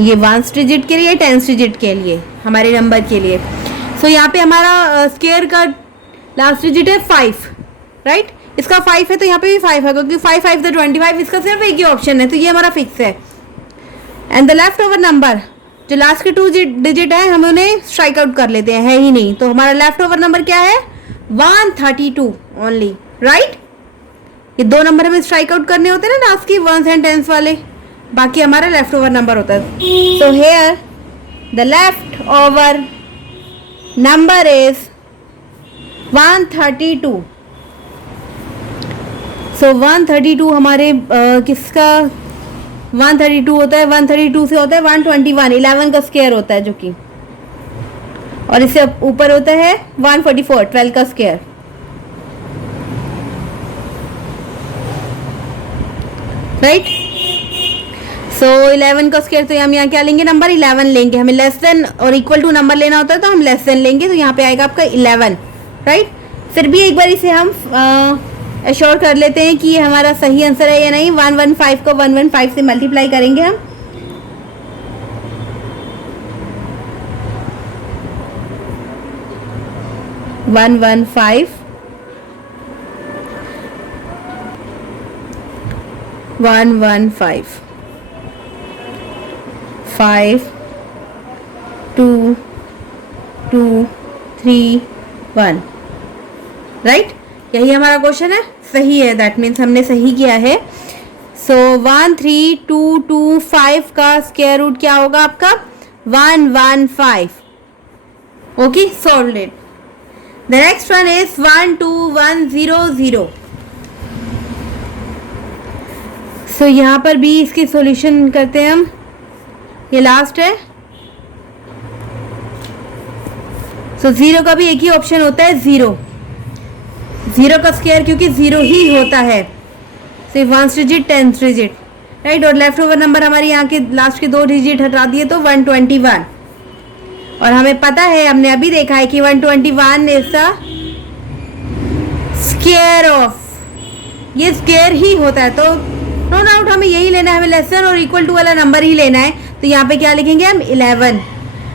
ये वंस डिजिट के लिए, टेंस डिजिट के लिए, हमारे नंबर के लिए। सो यहाँ पे हमारा स्क्वायर का लास्ट डिजिट है 5, राइट। इसका 5 है तो यहाँ पे भी 5 है, क्योंकि 5 5 तो 25, इसका सिर्फ एक ही ऑप्शन है, तो ये हमारा फिक्स है। And the left over number, जो लास्ट के 2 डिजिट है हम उन्हें स्ट्राइक आउट कर लेते हैं, है ही नहीं, तो हमारा लेफ्ट ओवर नंबर क्या है? 132 ओनली, राइट। ये 2 नंबर हमें स्ट्राइक आउट करने होते हैं ना लास्ट की वंस एंड टेंस वाले, बाकी हमारा लेफ्ट ओवर नंबर होता है। So here the left over number is 132। सो 132 हमारे किसका 132 होता है? 132 से होता है 121, 11 का स्क्वायर होता है जो कि, और इससे ऊपर होता है 144, 12 का स्क्वायर, राइट। सो 11 का स्क्वायर, तो हम यहाँ क्या लेंगे? नंबर 11 लेंगे। हमें लेस देन और इक्वल टू नंबर लेना होता है, तो हम लेस देन लेंगे, तो यहाँ पे आएगा आपका 11, राइट। फिर भी एक बार इसे हम एश्योर कर लेते हैं कि ये हमारा सही आंसर है या नहीं। 115 को 115 से मल्टीप्लाई करेंगे हम, वन 115 5 2 2 3 1, राइट। यही हमारा क्वेश्चन है, सही है, दैट मीन्स हमने सही किया है। सो 13225 का स्क्वायर रूट क्या होगा आपका? 115। Okay, solve it. The next one is 12100। सो यहाँ पर भी इसकी सॉल्यूशन करते हैं हम, ये लास्ट है। सो 0 का भी एक ही ऑप्शन होता है, 0 का स्क्वायर, क्योंकि 0 ही होता है, सिर्फ 1 डिजिट 10 डिजिट, राइट। और लेफ्ट ओवर नंबर हमारे यहाँ के लास्ट के 2 डिजिट हटा दिए तो 121, और हमें पता है, हमने अभी देखा है कि 121 इज द स्क्वायर ऑफ, ये स्क्वायर ही होता है, तो नो डाउट हमें यही लेना है, हमें लेस देन और इक्वल टू वाला नंबर ही लेना है। तो यहाँ पे क्या लिखेंगे हम? 11।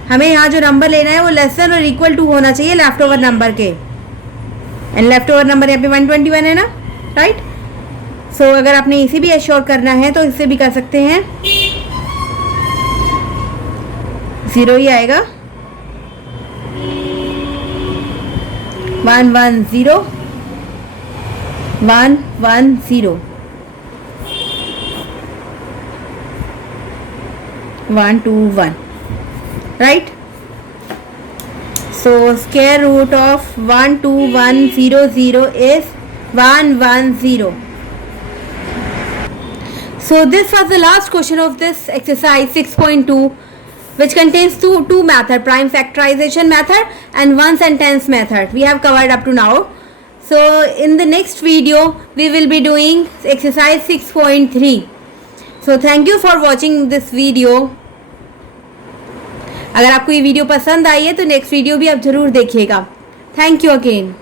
हमें यहाँ जो नंबर लेना है वो लेस देन और इक्वल टू होना चाहिए लेफ्ट ओवर नंबर के, एंड लेफ्ट ओवर नंबर यहाँ पे 121 है ना, राइट। सो अगर आपने इसे भी एश्योर करना है तो इससे भी कर सकते हैं, 0 ही आएगा। 110 110 121, right? So square root of 12100 is 110. So this was the last question of this exercise 6.2, which contains two method, prime factorization method and ones and tens method. We have covered up to now. So in the next video we will be doing exercise 6.3. So thank you for watching this video. अगर आपको ये video पसंद आई है तो next video भी आप ज़रूर देखिएगा। Thank you again.